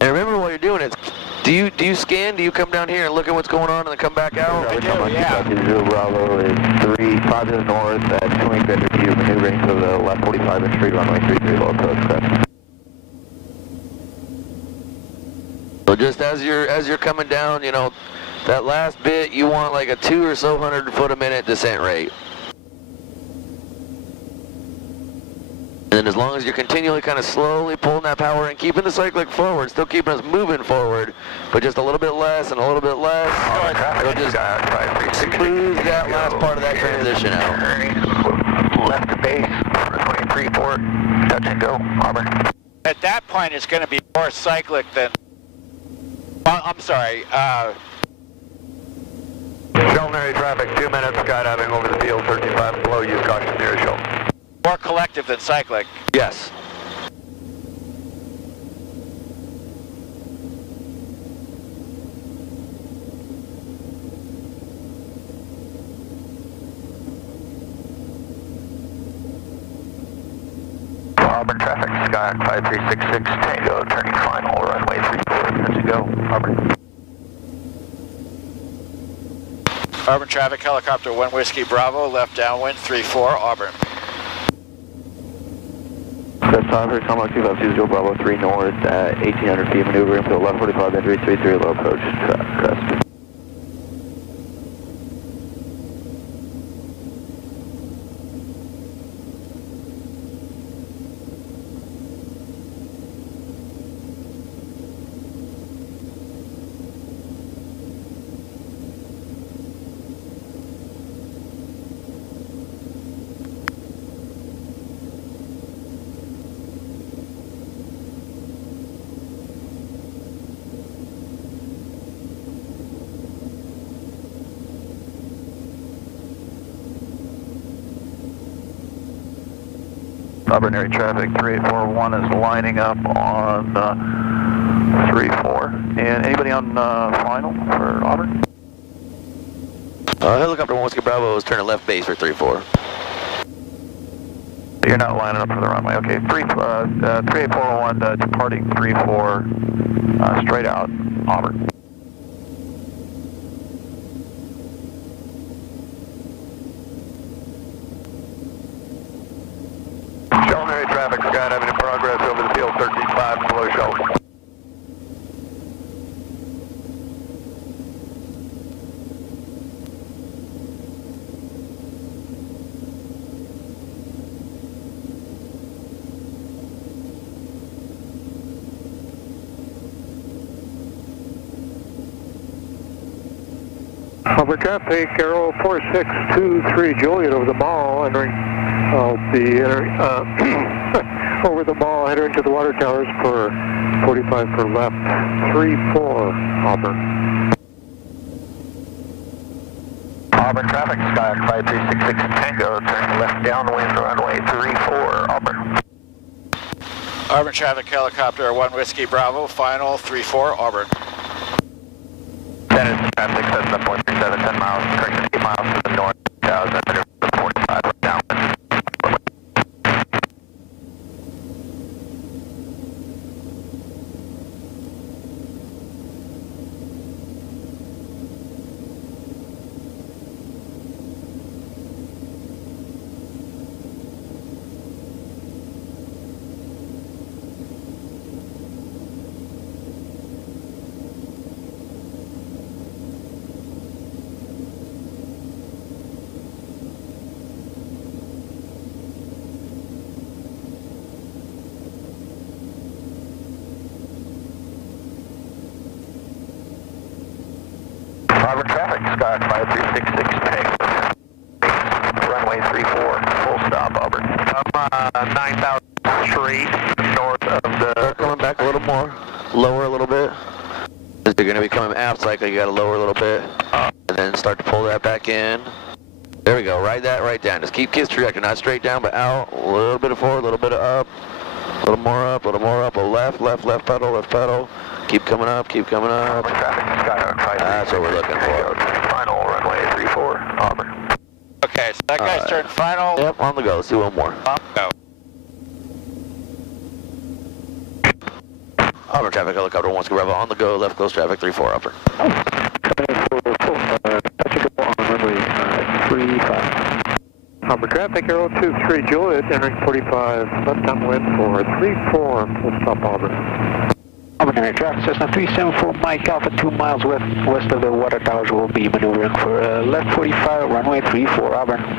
And remember while you're doing it, do you scan? Do you come down here and look at what's going on and then come back out? I do, yeah. 2520 Bravo is 5 to the north at 20 grid review, maneuvering for the left 45 inch free runway 33 low approach. Crest. So just as you're coming down, you know, that last bit, you want like a 200 or so foot a minute descent rate. And then as long as you're continually kind of slowly pulling that power and keeping the cyclic forward, still keeping us moving forward, but just a little bit less and a little bit less, it'll just smooth that last part of that transition out. Left to base, 23-4, touch and go, Auburn. At that point, it's going to be more cyclic than, I'm sorry, Preliminary traffic, 2 minutes, skydiving over the field, 35 below, use caution near show. more collective than cyclic. Yes. Auburn traffic, Skyhawk 5366, Tango, turning final, runway 34, good to go, Auburn. Auburn traffic, helicopter 1 Whiskey Bravo, left downwind 34, Auburn. That's Auburn, Commonwealth 2520 Bravo 3 north, 1800 feet, maneuvering to left 45 entry, 33 low approach, crest. Auburn area traffic 3841 is lining up on 34. And anybody on final for Auburn? Helicopter 1 Whiskey Bravo is turning left base for 3-4. You're not lining up for the runway. Okay, 3841 departing 34 straight out Auburn. Preliminary traffic, skydiving in progress over the field, 13.5 below show. Auburn traffic, Aero 4623 Juliet over the mall, entering over the mall, entering to the water towers for 45 for left, 34 Auburn. Auburn traffic, Skyhawk 5366 Tango, turning left downwind, runway 34 Auburn. Auburn traffic, helicopter 1 Whiskey Bravo, final 34, Auburn. That is the traffic, that's the 437, 10 miles, correction 8 miles to the north, 1000, 45 downwind. Auburn traffic, Skyhawk 5366 Tango, runway 34, full stop Auburn. 9000 straight north of the... Coming back a little more, lower a little bit. If you're going to be coming aft cycle, you got to lower a little bit, and then start to pull that back in. There we go, ride that right down. Just keep kiss trajectory, not straight down, but out. A little bit of forward, a little bit of up, a little more up, a little more up. A left pedal, left pedal. Keep coming up, keep coming up. Auburn traffic, Skyhawk 5366 That's what we're looking for. Final runway 34 Auburn. Okay, so that guy's turned final. Yep, on the go. Let's do one more. Go. Auburn traffic, helicopter 1 Whiskey Bravo on the go. Left coast traffic 34 Auburn. Auburn traffic, Aero 23 Juliet, entering 45 left downwind for 34, full stop Auburn. Auburn Auburn area traffic, Cessna 374 Mike Alpha, 2 miles west of the water towers. Will be maneuvering for left 45, runway 34 Auburn.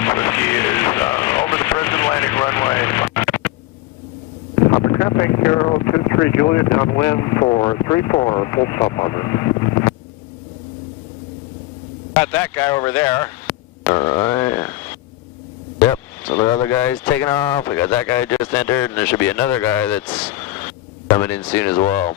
Whiskey is over the present landing runway. Auburn traffic, Euro 23 Juliet, downwind for 34, full stop Auburn. Got that guy over there. Alright. Yep, so the other guy's taking off. We got that guy just entered, and there should be another guy that's coming in soon as well.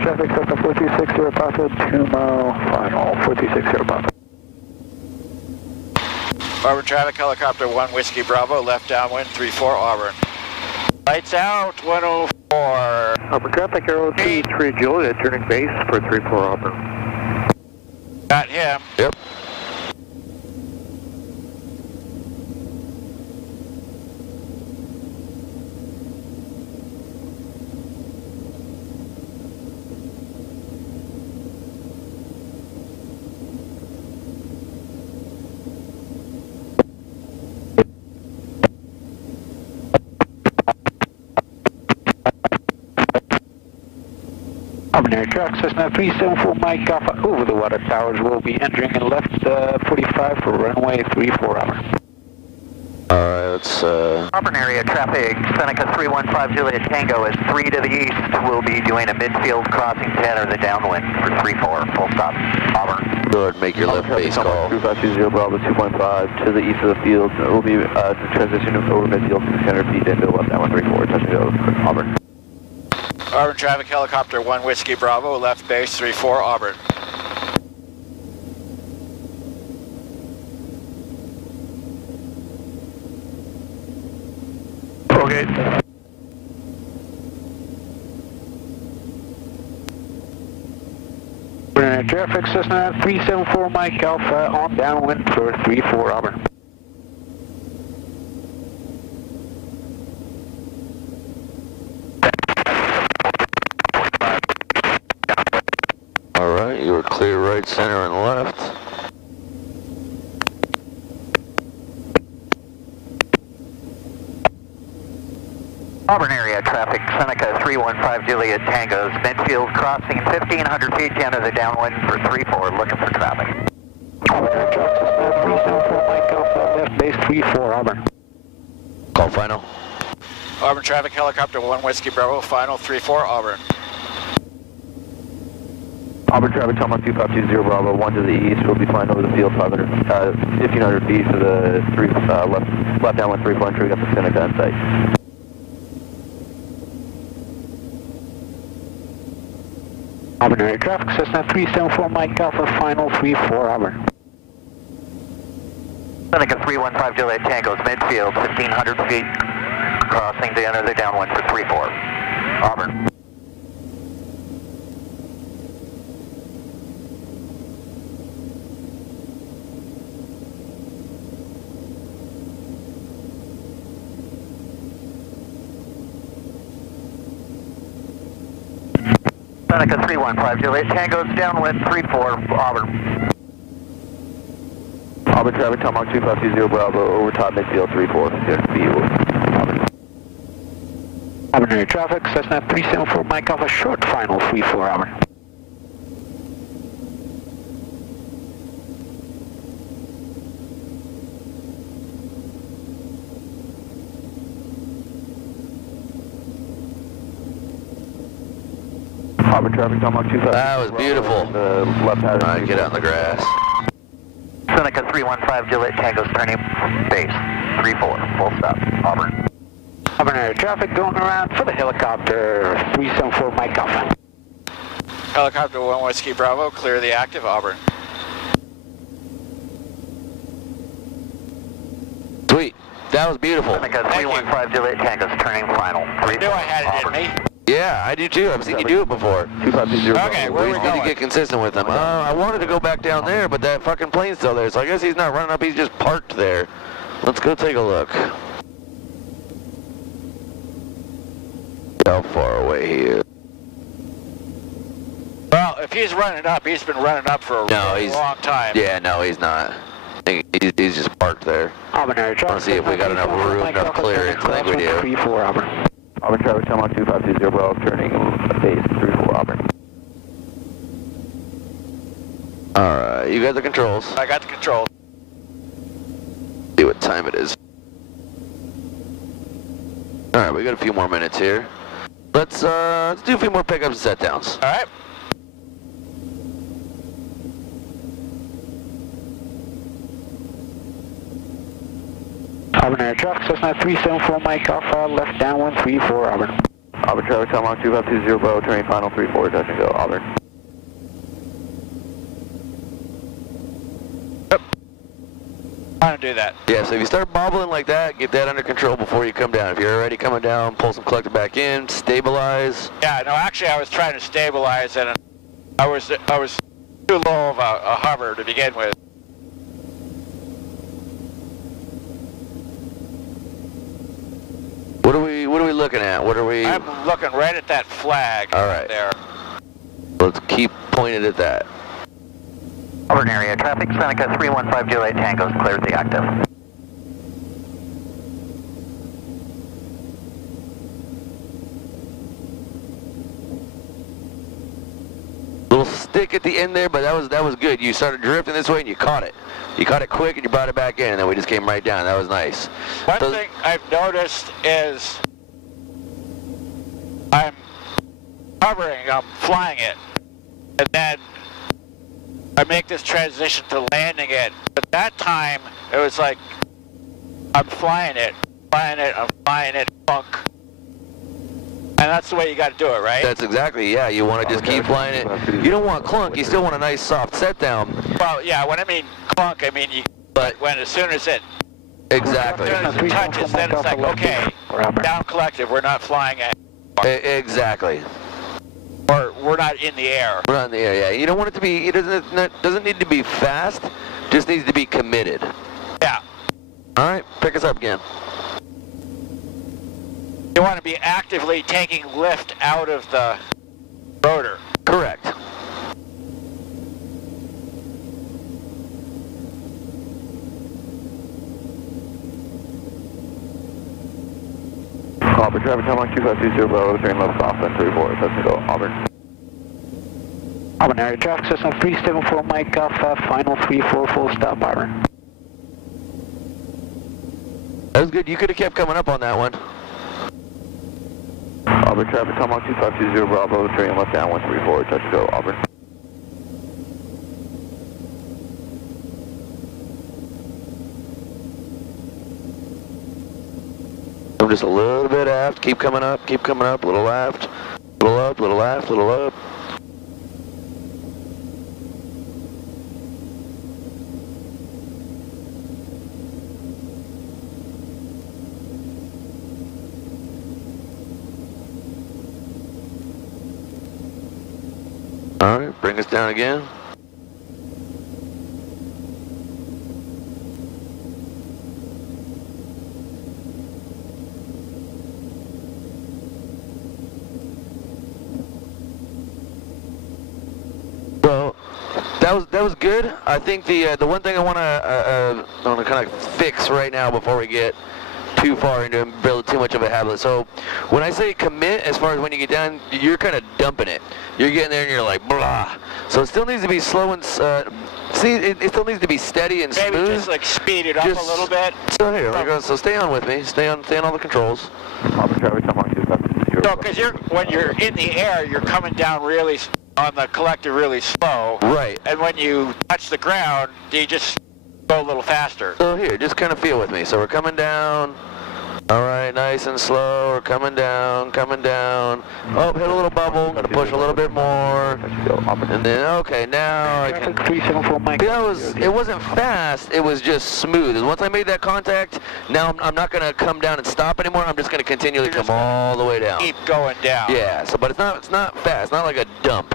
Traffic, Cessna 4360 Papa, 2 mile final, 4360 Papa. Auburn traffic, helicopter 1 Whiskey Bravo, left downwind 34 Auburn. Lights out, 104. Auburn traffic, Euro 23 Juliet, turning base for 34 Auburn. Got him. Yep. Auburn area traffic, Cessna 374 Mike Alpha, over the water towers. Will be entering in left 45 for runway 34 Auburn. Alright, let's Auburn area traffic, Seneca 315 Juliet Tango is 3 to the east. We'll be doing a midfield crossing to enter the downwind for 34, full stop, Auburn. go ahead and make your left base call. 2520 Bravo 2.5 to the east of the field. It will be transition over midfield 600 feet into left 934, touching to Auburn. Auburn traffic, helicopter 1 Whiskey Bravo, left base 34 Auburn. Okay. Traffic, Cessna 374 Mike Alpha on downwind for 34 Auburn. Alright, you were clear right, center, and left. Auburn area traffic, Seneca 315 Juliet Tango's midfield crossing 1,500 feet to enter the downwind for 34, looking for traffic. Cessna 374 Mike Alpha, left base 34 Auburn. Call final. Auburn traffic, helicopter 1 Whiskey Bravo, final 34 Auburn. Auburn traffic, Tomahawk 2520 Bravo, 1 to the east. We'll be flying over the field 1,500 feet to the left downwind 34 entry. We got the Seneca in sight. Auburn area traffic, Cessna 374 Mike Alpha, final 34 Auburn. Seneca 315 Juliet Tango's midfield, 1,500 feet crossing to enter the downwind for 34, Auburn. Seneca 315 Juliet Tango's downwind 34 Auburn. Auburn traffic, Tomahawk 2520 Bravo, over top midfield 34, 600 feet. Auburn. Auburn area traffic, Cessna 374 Mike Alpha, short final 34 Auburn. Auburn traffic, Tomahawk 2520. That was beautiful. Left hand. Alright, get out in the grass. Seneca 315 Juliet Tango's turning base 34, full stop, Auburn. Auburn area traffic going around for the helicopter 374 Mike Alpha. Helicopter 1 Whiskey Bravo, clear the active Auburn. That was beautiful. Seneca 315 Juliet Tango's turning final. I knew I had it in me. Yeah, I do too. I've seen you do it before. 2520. Okay, where We we need to going? get consistent with him. I wanted to go back down there, but that fucking plane's still there, so I guess he's not running up, he's just parked there. Let's go take a look. How far away he is. Well, if he's running up, he's been running up for a really long time. Yeah, no, he's not. He's just parked there. Auburn Air Traffic. Let's see if we got enough room, enough clearance. I think we do. 34 Auburn. Auburn traffic, Tomahawk 2520, Bravo, turning base 34 Auburn. Alright, you got the controls. I got the controls. See what time it is. Alright, we got a few more minutes here. Let's do a few more pickups and set downs. All right. Auburn Air Traffic, Cessna 374, Mike Alpha, left downwind 34 Auburn. Auburn traffic, Tomahawk 2520, Bravo, turning final 34, touch and go, Auburn. I'm going to do that. Yeah, so if you start bobbling like that, get that under control before you come down. If you're already coming down, pull some collector back in, stabilize. Yeah, no, actually I was trying to stabilize and I was too low of a hover to begin with. What are we looking at? What are we... I'm looking right at that flag All right. there. Let's keep pointed at that. Auburn area traffic, Seneca 315 Juliet Tango's cleared the active. Little stick at the end there, but that was good. You started drifting this way and you caught it. You caught it quick and you brought it back in, and then we just came right down. That was nice. One thing I've noticed is I'm hovering, I'm flying it, and then I make this transition to landing it. But that time, it was like I'm flying it, I'm flying it, funk. And that's the way you got to do it, right? That's exactly, yeah. You want to just keep flying it. You don't want clunk. You still want a nice soft set down. Well, yeah, when I mean clunk, I mean when as soon as it Exactly. touches, then it's like, okay, down collective, we're not flying it. Exactly. Or we're not in the air. We're not in the air, yeah. You don't want it to be, it doesn't need to be fast, just needs to be committed. Yeah. All right, pick us up again. You want to be actively taking lift out of the rotor. Correct. Auburn traffic, Tomahawk 2520, Bravo, turning left off, then 34, touch and go, Auburn. Auburn area traffic, Cessna 374, Mike Alpha, final 34, full stop, Auburn. That was good. You could have kept coming up on that one. Auburn traffic, Tomahawk 2520, Bravo, turning left down 134, touch and go, Auburn. I'm just a little bit aft. Keep coming up, little aft. Little up, little aft, little up. All right, bring us down again. So that was good. I think the one thing I want to kind of fix right now before we get too far into and build too much of a habit. So when I say commit, as far as when you get down, you're kind of dumping it. You're getting there and you're like blah. So it still needs to be slow and it still needs to be steady and smooth. Maybe just like speed it up a little bit. So here we go. So stay on with me. Stay on all the controls. Auburn traffic, Tomahawk 2520. No, because when you're in the air, you're coming down really on the collector really slow. Right. And when you touch the ground, you just go a little faster. So here, just kind of feel with me. So we're coming down. All right, nice and slow. We're coming down, coming down. Oh, hit a little bubble. Gotta push a little bit more. And then, okay, now I can. 374 Mike. It wasn't fast. It was just smooth. And once I made that contact, now I'm not gonna come down and stop anymore. I'm just gonna continually come all the way down. Keep going down. Yeah. So, but it's not fast. Not like a dump.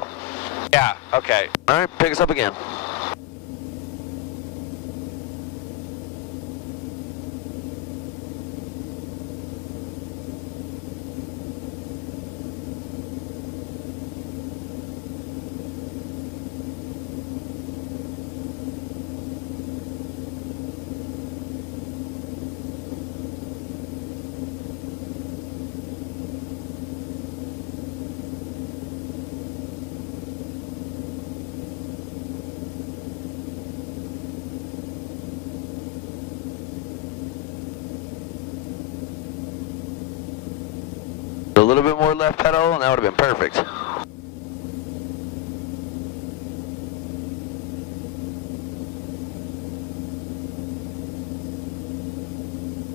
Yeah. Okay. All right, pick us up again. A little bit more left pedal, and that would have been perfect.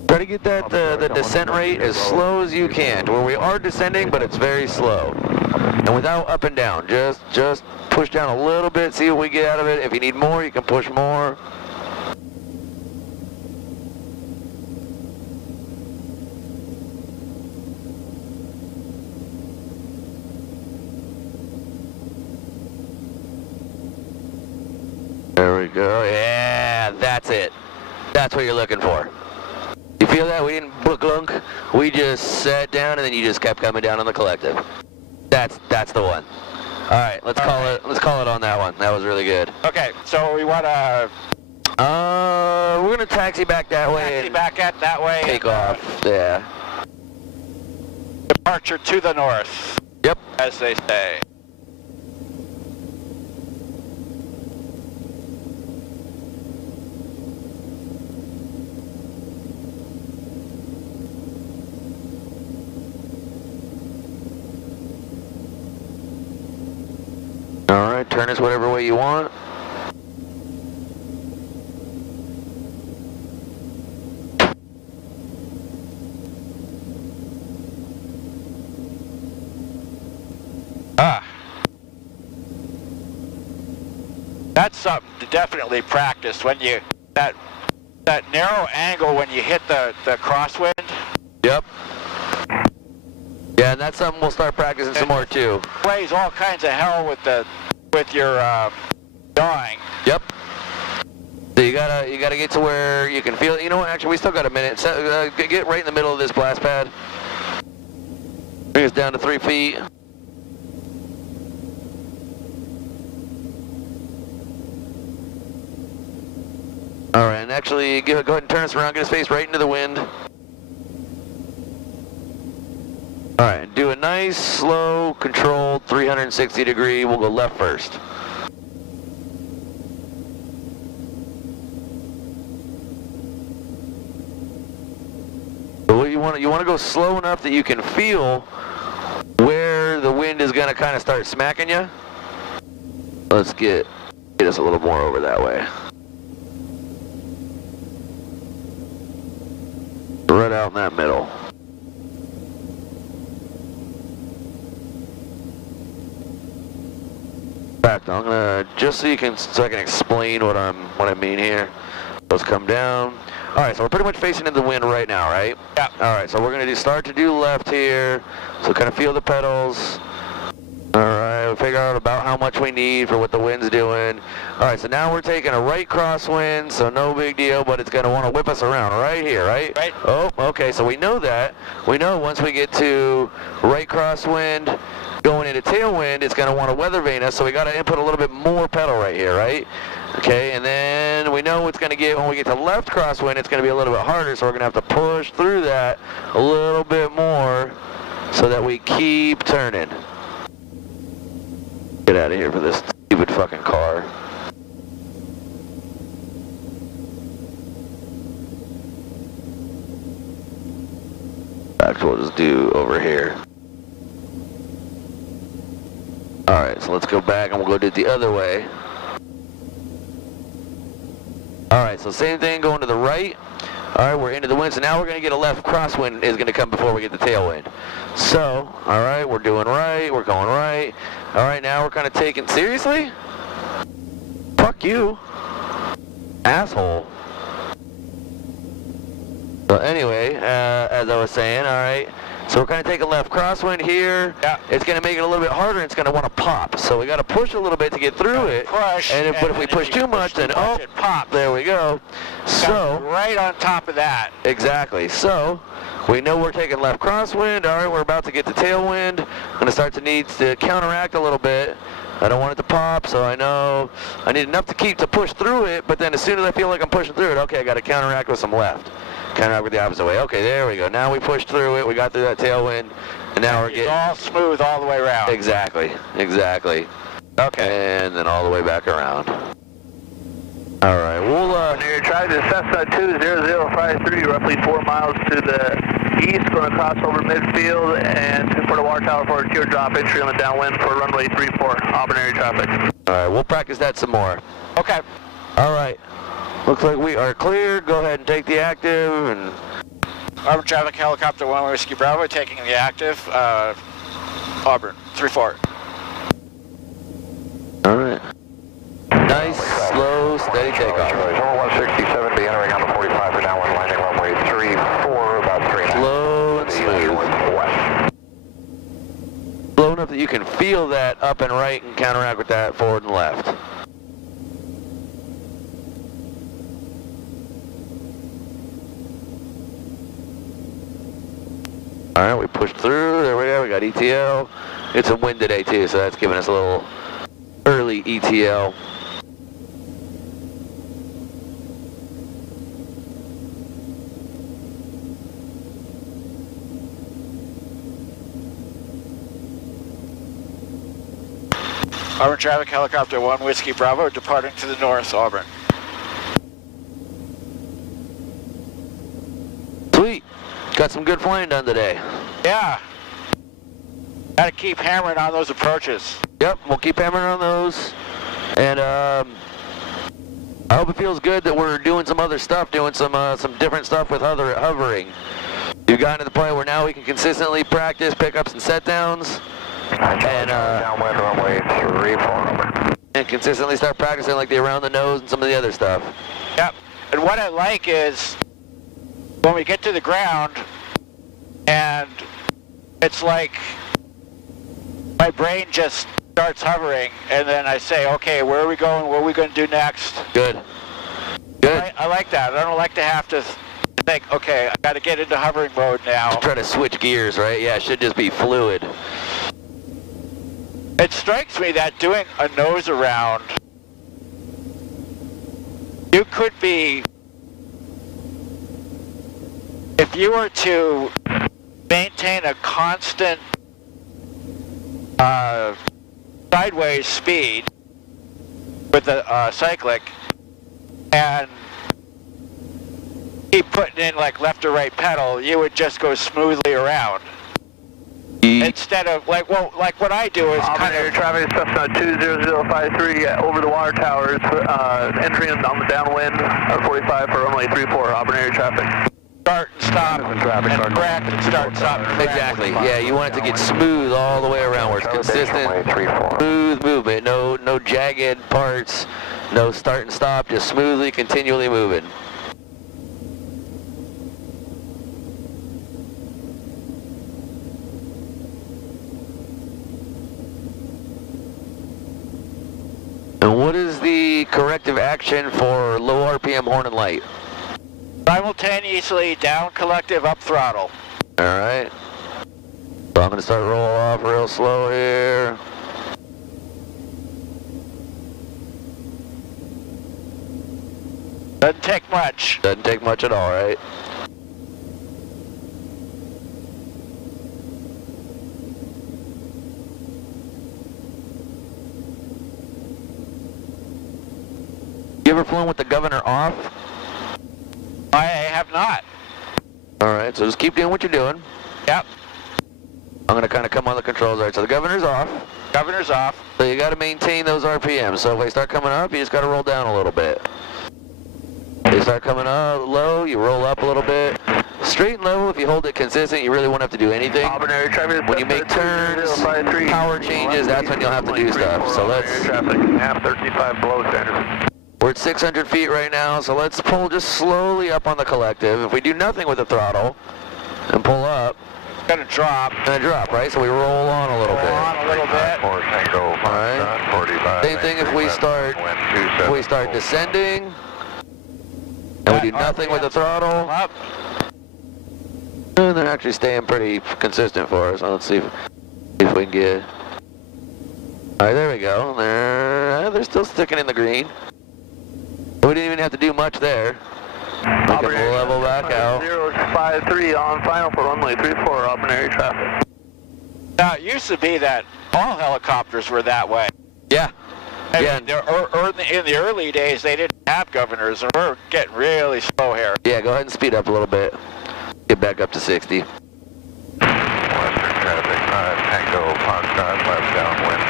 Try to get that the descent rate as slow as you can, to where we are descending, but it's very slow. And without up and down, just push down a little bit, see what we get out of it. If you need more, you can push more. There we go. Yeah, that's it. That's what you're looking for. You feel that? We didn't book-lunk. We just sat down and then you just kept coming down on the collective. That's the one. All right, let's call it on that one. That was really good. Okay, so we want to we're gonna taxi back that way. taxi back at that way. Take off. Yeah. Departure to the north. Yep. As they say. All right, turn us whatever way you want. That's something to definitely practice when you that narrow angle when you hit the crosswind. Yep. Yeah, and that's something we'll start practicing some more too. Plays all kinds of hell with your yawing. Yep. So you gotta get to where you can feel it. You know what? Actually, we still got a minute. So, get right in the middle of this blast pad. Bring us down to 3 feet. All right, and actually, go ahead and turn us around. Get us face right into the wind. All right, do a nice, slow, controlled 360 degree. We'll go left first. So you want to go slow enough that you can feel where the wind is going to kind of start smacking you. Let's get us a little more over that way. Right out in that middle. In fact, I'm gonna just so I can explain what I mean here. Let's come down. All right, so we're pretty much facing into the wind right now, right? Yeah. All right, so we're gonna start to do left here. So kind of feel the pedals. All right, we'll figure out about how much we need for what the wind's doing. All right, so now we're taking a right crosswind, so no big deal, but it's gonna want to whip us around right here, right? Right. Oh, okay, so we know that. We know once we get to right crosswind, going into tailwind, it's gonna want to weather vane us, so we gotta input a little bit more pedal right here, right? Okay, and then we know it's gonna get, when we get to left crosswind, it's gonna be a little bit harder, so we're gonna have to push through that a little bit more so that we keep turning. Get out of here for this stupid fucking car. Actually, we'll just do over here. Alright, so let's go back and we'll go do it the other way. Alright, so same thing going to the right. All right, we're into the wind, so now we're going to get a left crosswind is going to come before we get the tailwind. So, all right, we're doing right, we're going right. All right, now we're kind of taking, seriously? Fuck you, asshole. So anyway, as I was saying, all right, so we're kind of taking left crosswind here. Yeah. It's going to make it a little bit harder. It's going to want to pop. So we got to push a little bit to get through it. Push. But if we push too much, then oh, it pops. there we go. So right on top of that. exactly. So we know we're taking left crosswind. All right, we're about to get the tailwind. I'm going to start to need to counteract a little bit. I don't want it to pop, so I know I need enough to push through it. But then as soon as I feel like I'm pushing through it, okay, I got to counteract with some left. Counteract with the opposite way. Okay, there we go. Now we pushed through it. We got through that tailwind, and now we're getting all smooth all the way around. Exactly. Okay, and then all the way back around. All right, we'll You're trying to Cessna 20053, roughly 4 miles to the east, going to cross over midfield and for the water tower for a teardrop entry on the downwind for runway 34, Auburn area traffic. All right, we'll practice that some more. Okay. All right. Looks like we are clear. Go ahead and take the active. And Auburn traffic helicopter 1 Whiskey Bravo taking the active. Auburn 34. all right. Nice, slow, steady takeoff. Over 167, be entering on the 45 for downwind landing runway 34, about 3 knots. Slow and smooth. West. Slow enough that you can feel that up and right and counteract with that forward and left. All right, we pushed through. There we go. We got ETL. It's a wind today too, so that's giving us a little early ETL. Auburn traffic helicopter 1 Whiskey Bravo departing to the north, Auburn. Sweet. Got some good flying done today. Yeah. Got to keep hammering on those approaches. Yep, we'll keep hammering on those. And I hope it feels good that we're doing some other stuff, doing some different stuff with hovering. We've gotten to the point where now we can consistently practice pickups and set downs. And downwind runway 34. And consistently start practicing like the around the nose and some of the other stuff. Yep. And what I like is when we get to the ground and it's like my brain just starts hovering and then I say, okay, where are we going? What are we going to do next? Good. Good. I like that. I don't like to have to think, okay, I got to get into hovering mode now. Try to switch gears, right? Yeah, it should just be fluid. It strikes me that doing a nose around, you could be, if you were to maintain a constant sideways speed with the cyclic and keep putting in like left or right pedal, you would just go smoothly around. Instead of like what I do is kind of traffic Cessna 20053 over the water towers, entering on the downwind 45 for runway 34, Auburn area traffic. Start and stop and correct and start and stop. Exactly. Yeah, you want it to get smooth all the way around where it's consistent, smooth movement, no jagged parts, no start and stop, just smoothly, continually moving. And what is the corrective action for low RPM horn and light? Simultaneously down collective, up throttle. All right. So I'm going to start rolling off real slow here. Doesn't take much. Doesn't take much at all, right? You ever flown with the governor off? I have not. All right, so just keep doing what you're doing. Yep. I'm going to kind of come on the controls. All right, so the governor's off. Governor's off. So you got to maintain those RPMs. So if I start coming up, you just got to roll down a little bit. As start coming up low, you roll up a little bit. Straight and level, if you hold it consistent, you really won't have to do anything. When you make turns, power changes, that's when you'll have to do stuff. So let's... Half 35 below standard. We're at 600 feet right now, so let's pull just slowly up on the collective. If we do nothing with the throttle and pull up, Gonna drop. right? So we roll on a little bit. On a little bit. Alright. Same thing if we start descending and we do nothing with the throttle. Up. And they're actually staying pretty consistent for us. So let's see if we can get... Alright, there we go. They're still sticking in the green. We didn't even have to do much there. We can level back out. 053 on final for runway 34, Auburn area traffic. Now, it used to be that all helicopters were that way. Yeah. I mean, in the early days, they didn't have governors, and we're getting really slow here. Yeah, go ahead and speed up a little bit. Get back up to 60. Western traffic, Tango, Foxtrot, left downwind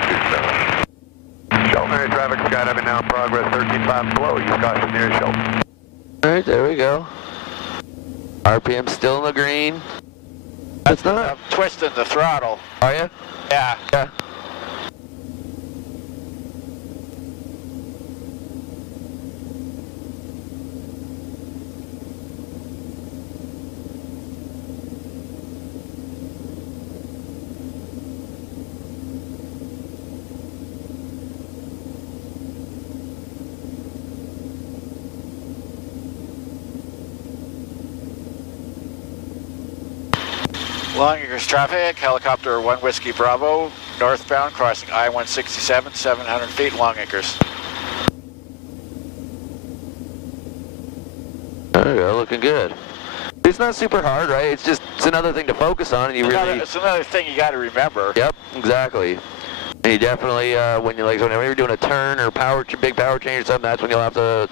27. Shelton area traffic, skydiving now in progress, 13.5 below, use caution near Shelton. Alright, there we go. RPM still in the green. That's not... I'm twisting the throttle. Are you? Yeah. Yeah. Long Acres traffic, helicopter 1 Whiskey Bravo, northbound, crossing I-167, 700 feet, Long Acres. There we go, looking good. It's not super hard, right? It's another thing to focus on, and you really... It's another thing you got to remember. Yep, exactly. And you definitely, whenever you're doing a turn or big power change or something, that's when you'll have to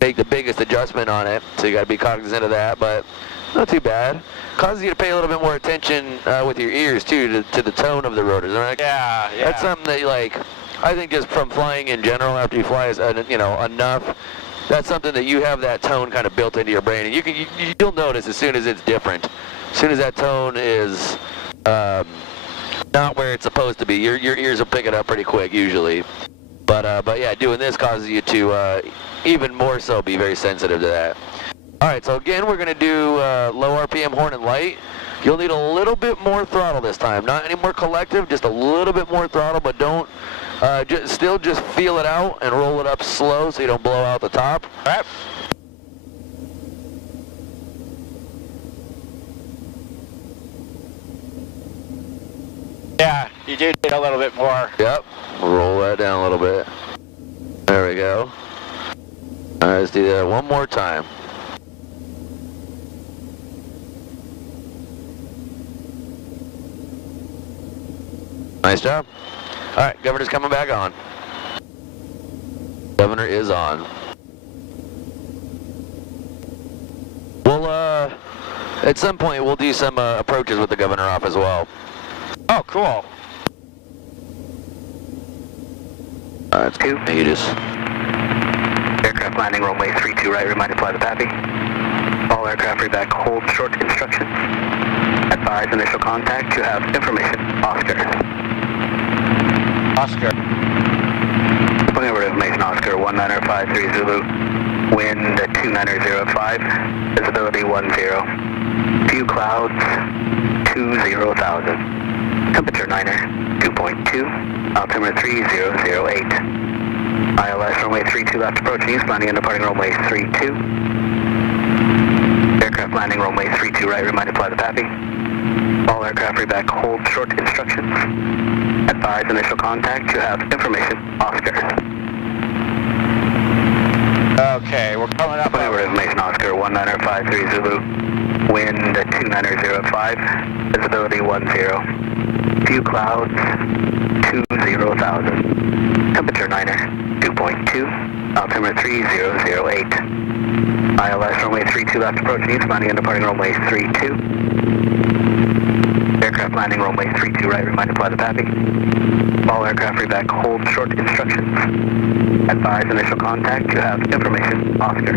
make the biggest adjustment on it. So you got to be cognizant of that, but not too bad. Causes you to pay a little bit more attention with your ears too to the tone of the rotors. Right? Yeah. That's something that I think just from flying in general, after you fly enough, that's something that you have that tone kind of built into your brain, and you'll notice as soon as it's different. As soon as that tone is not where it's supposed to be, your ears will pick it up pretty quick usually. But yeah, doing this causes you to even more so be very sensitive to that. Alright, so again, we're going to do low RPM horn and light. You'll need a little bit more throttle this time. Not any more collective, just a little bit more throttle, but don't, still just feel it out and roll it up slow so you don't blow out the top. All right. Yeah, you do need a little bit more. Yep, roll that down a little bit. There we go. Alright, let's do that one more time. Nice job. Alright, governor's coming back on. Governor is on. We'll, at some point, we'll do some approaches with the governor off as well. Oh, cool. Alright, cool. You just... Aircraft landing runway 32 right, remind to fly the PAPI. All aircraft reback, hold short instructions. Advise initial contact to have information. Oscar. Oscar. Putting over information, Oscar 1953 Zulu. Wind 2905. Visibility 10. Few clouds 20,000. Temperature 2.2. Altimeter 3008. ILS runway 32 left approaching east, landing and departing runway 32. Aircraft landing runway 32 right, remind to fly the PAPI. All aircraft reback, hold short instructions. Advise initial contact to have information. Oscar. Okay, we're coming up. Over information, Oscar 1953 Zulu. Wind 2905. Visibility 10. Few clouds 20,000. Temperature 2.2. Altimeter 3008. ILS runway 32 left approaching east, landing and departing runway 32. Aircraft landing runway 32 right, remind to fly the PAPI. All aircraft reback, hold short instructions. Advise initial contact to have information. Oscar.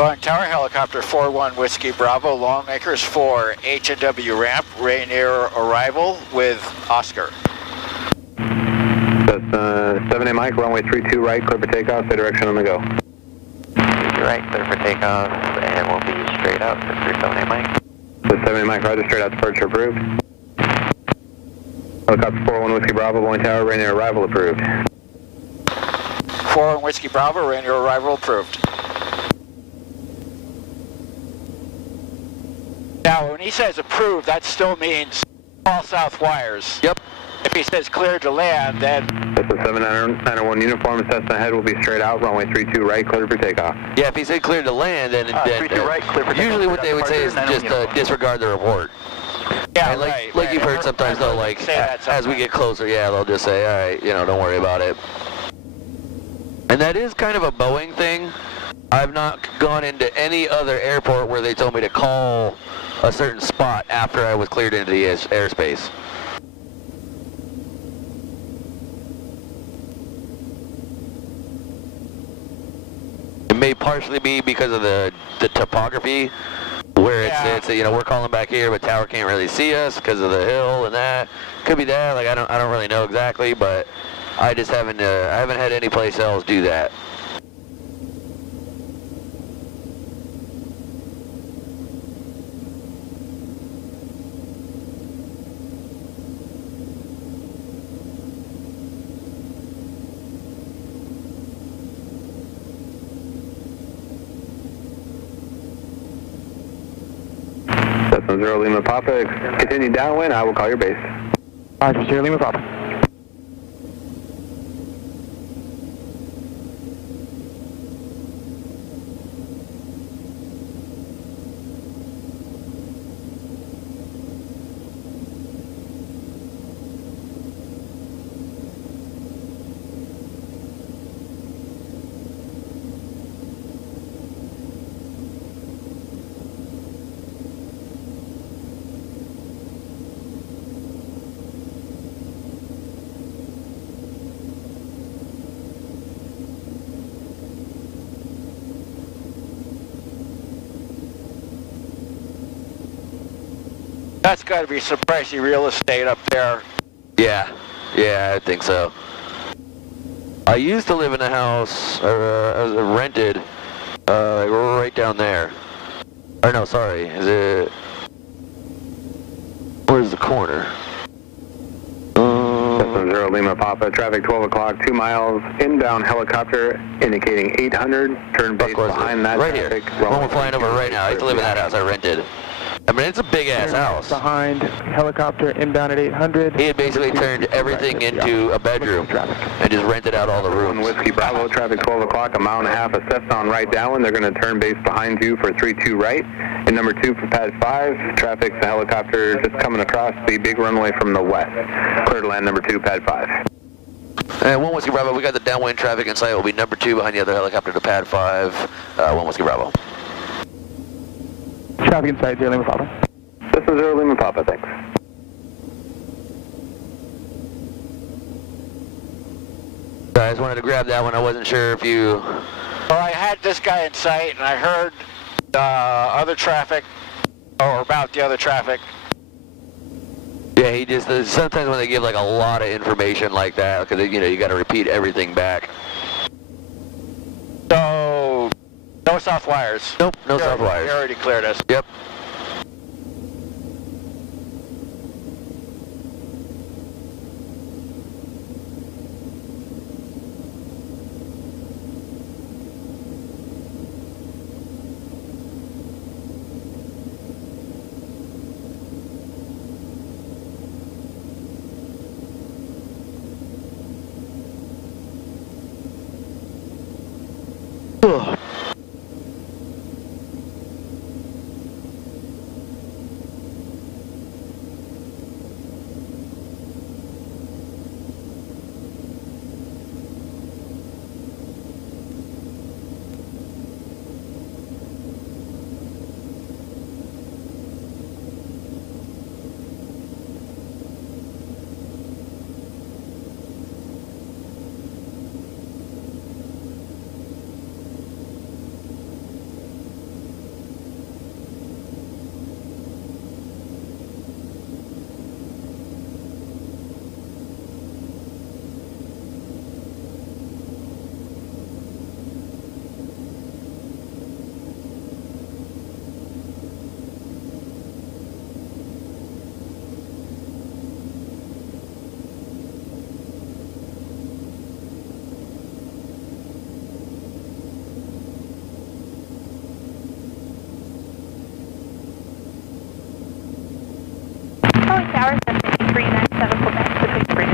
Flying Tower, helicopter 41 Whiskey Bravo, Long Acres 4, H&W ramp, Rainier arrival with Oscar. That's 7A Mike, runway 32 right, clear for takeoff, say direction on the go. 32 right, clear for takeoff, and we'll be straight out to 37A Mike. So 7A Mike, roger, straight out, departure approved. Helicopter 41 Whiskey Bravo, Flying Tower, Rainier arrival approved. 41 Whiskey Bravo, Rainier arrival approved. Now, when he says approved, that still means all south wires. Yep. If he says cleared to land, then... That's a 7901 uniform, Cessna head will be straight out, runway 32 right, clear for takeoff. Yeah, if he said clear to land, then, 32 right, clear for usually takeoff. what they would say is just disregard the report. Yeah, And like you've heard sometimes, they'll like, as we get closer, yeah, they'll just say, all right, you know, don't worry about it. And that is kind of a Boeing thing. I've not gone into any other airport where they told me to call a certain spot after I was cleared into the airspace. It may partially be because of the topography, where it's you know, we're calling back here, but tower can't really see us because of the hill and that. Could be that. Like I don't really know exactly, but I just haven't I haven't had any place else do that. Cessna 0 Lima Papa, continue downwind, I will call your base. Roger, 0 Lima Papa. That's got to be some pricey real estate up there. Yeah, I think so. I used to live in a house, I was rented, right down there. Or no, sorry, is it, where's the corner? Cessna 0 Lima Papa, traffic 12 o'clock, 2 miles, inbound helicopter indicating 800, turn base behind that right traffic. Here, one we're flying over right now. I used to live in that house I rented. I mean, it's a big-ass house. Behind, helicopter inbound at 800. He had basically turned everything into a bedroom and just rented out all the rooms. Whiskey Bravo, traffic 12 o'clock, a mile and a half of Cessna on right downwind. They're going to turn base behind you for 32 right. And number 2 for pad 5, traffic's a helicopter just coming across the big runway from the west. Clear to land number 2, pad 5. And 1 Whiskey Bravo, we got the downwind traffic in sight. Will be number 2 behind the other helicopter to pad 5. 1 Whiskey Bravo. Traffic inside 0 Lima Papa. This is 0 Lima Papa, thanks. I just wanted to grab that one. I wasn't sure if you... Well, I had this guy in sight, and I heard other traffic, or about the other traffic. Yeah, he just... sometimes when they give like a lot of information like that, because you know, you got to repeat everything back. So, no south wires. Nope, no south wires. He already cleared us. Yep.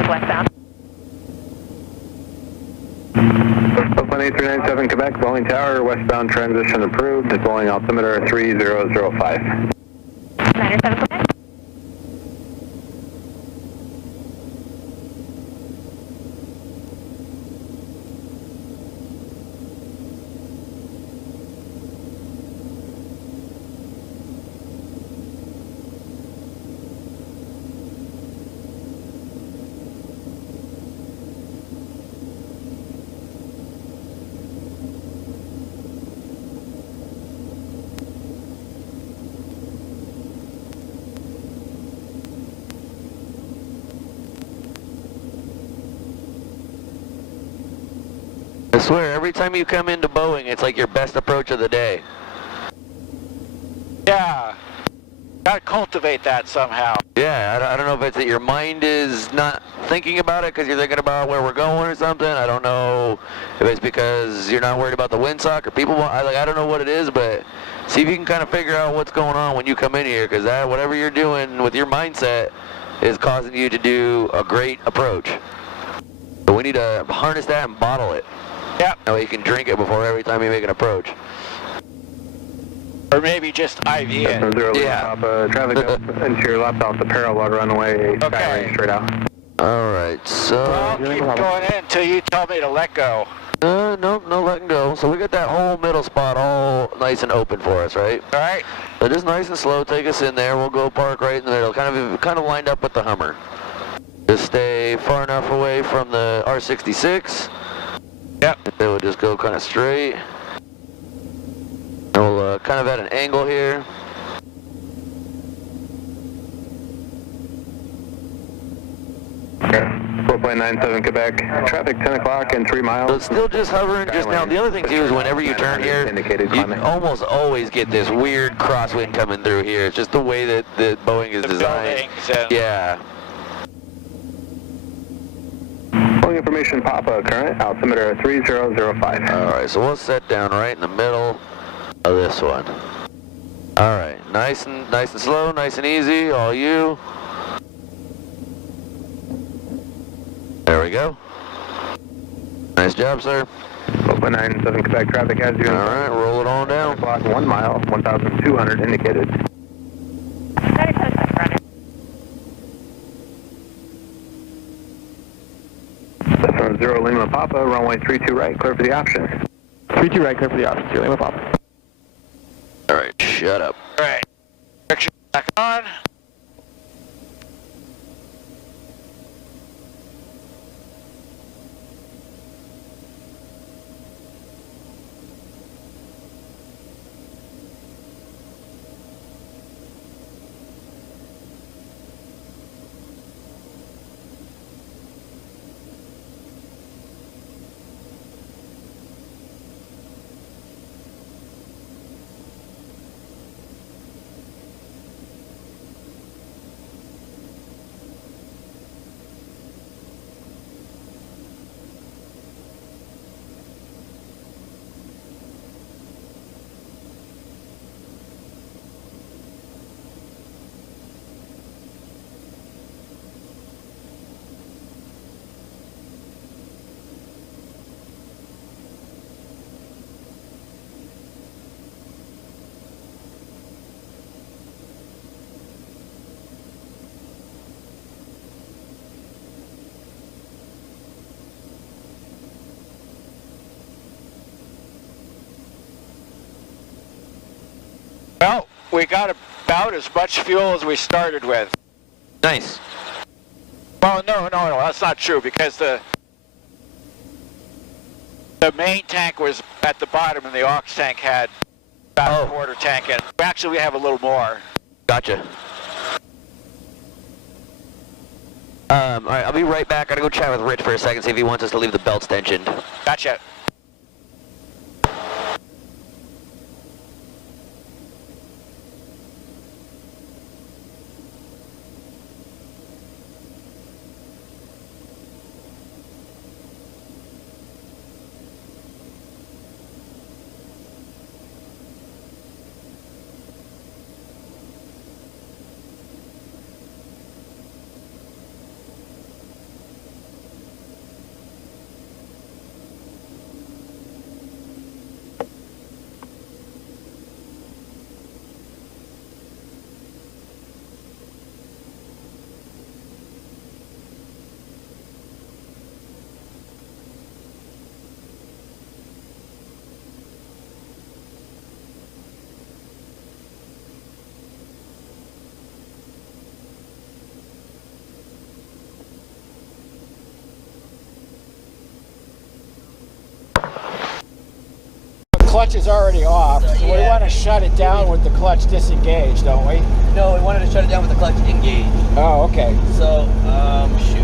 westbound. Oakland 8397 Quebec, Boeing Tower, westbound transition approved, deploying altimeter 3005. 907 Quebec. I swear, every time you come into Boeing, it's like your best approach of the day. Yeah. Gotta cultivate that somehow. Yeah, I don't know if it's that your mind is not thinking about it because you're thinking about where we're going or something. I don't know if it's because you're not worried about the windsock or people. I don't know what it is, but see if you can kind of figure out what's going on when you come in here, because that whatever you're doing with your mindset is causing you to do a great approach. So we need to harness that and bottle it. Yep. That way you can drink it before every time you make an approach. Or maybe just IV it. Yeah. Traffic up into your left off the parallel runway, Skylane straight out. Alright, so... I'll keep going in until you tell me to let go. No letting go. So we got that whole middle spot all nice and open for us, right? Alright. So just nice and slow, take us in there. We'll go park right in the middle, kind of lined up with the Hummer. Just stay far enough away from the R66. Yep. Then we'll just go kind of straight. And we'll kind of at an angle here. Okay. 4.97 Quebec, traffic 10 o'clock and 3 miles. So it's still just hovering just now. The other thing too is whenever you turn here, you almost always get this weird crosswind coming through here. It's just the way that the Boeing is designed. Yeah. Boeing information Papa, current altimeter 3005. Alright, so we'll set down right in the middle of this one. Alright, nice and slow, nice and easy, all you. There we go. Nice job, sir. 4.97 Quebec, traffic has you. Alright, roll it on 10 down. o'clock, 1 mile, 1,200 indicated. 0 Lima Papa, runway 32 right, clear for the option. 32 right, clear for the option, 0 Lima Papa. Alright, shut up. Alright. Direction back on. Well, we got about as much fuel as we started with. Nice. Well, no, that's not true, because the main tank was at the bottom and the aux tank had about a quarter tank in. Actually, we have a little more. Gotcha. Alright, I'll be right back. Gotta go chat with Rich for a second, see if he wants us to leave the belts tensioned. Gotcha. clutch is already off, so we want to shut it down with the clutch disengaged, don't we? No, we wanted to shut it down with the clutch engaged. Oh, okay. So, shoot.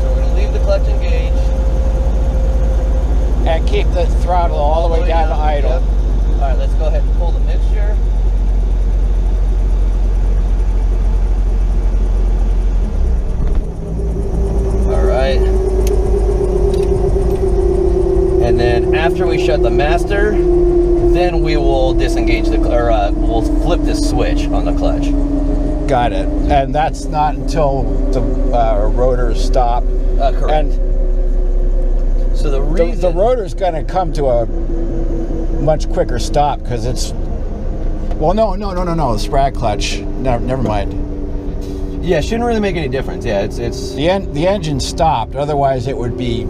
So we're going to leave the clutch engaged. And keep the throttle all the way down to idle. Yep. All right, let's go ahead and pull the mixture. All right. And then after we shut the master, then we will disengage the, or we'll flip this switch on the clutch. Got it. And that's not until the rotors stop. Correct. And so the reason the rotor's going to come to a much quicker stop because it's. Well, no. The Sprag clutch. Never mind. Yeah, shouldn't really make any difference. Yeah, it's the engine stopped. Otherwise, it would be.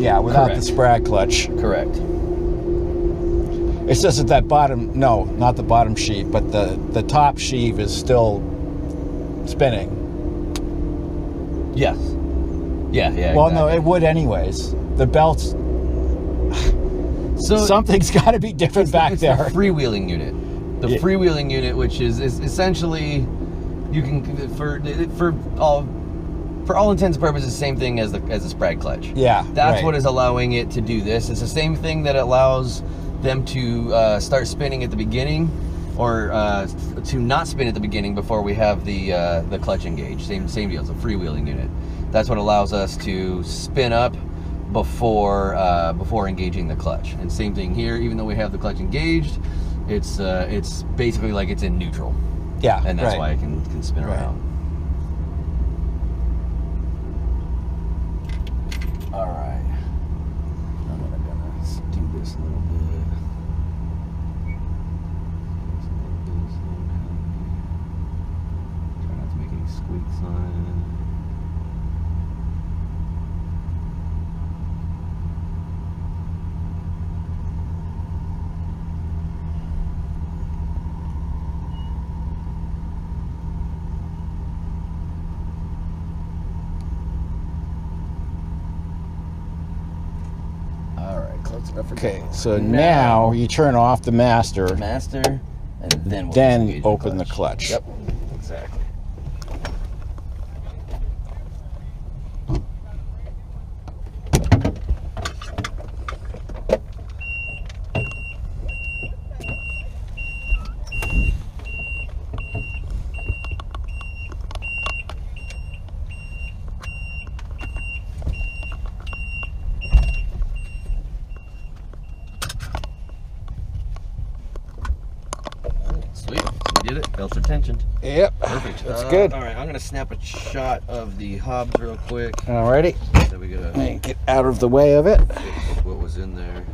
Yeah, without Correct. the Sprag clutch. Correct. It's just that bottom. No, not the bottom sheave, but the top sheave is still spinning. Yes. Yeah. Well, exactly. no, it would anyways. The belts. So something's got to be different back there. The freewheeling unit. The freewheeling unit, which is essentially, you can for all intents and purposes, the same thing as the Sprag clutch. Yeah. That's right. what is allowing it to do this. It's the same thing that allows them to start spinning at the beginning, or to not spin at the beginning before we have the clutch engaged. Same deal. It's a freewheeling unit. That's what allows us to spin up before engaging the clutch. And same thing here. Even though we have the clutch engaged, it's basically like it's in neutral. Yeah. And that's right. why it can spin Right. around. All right. I'm gonna do this a little bit. Try not to make any squeaks on it. Okay, so now you turn off the master, and then we'll open the clutch. Yep, exactly. Sweet, we did it. Belts are tensioned. Yep, Perfect. that's good. All right, I'm gonna snap a shot of the hubs real quick. Alrighty, So we gotta get out of the way of it. what was in there.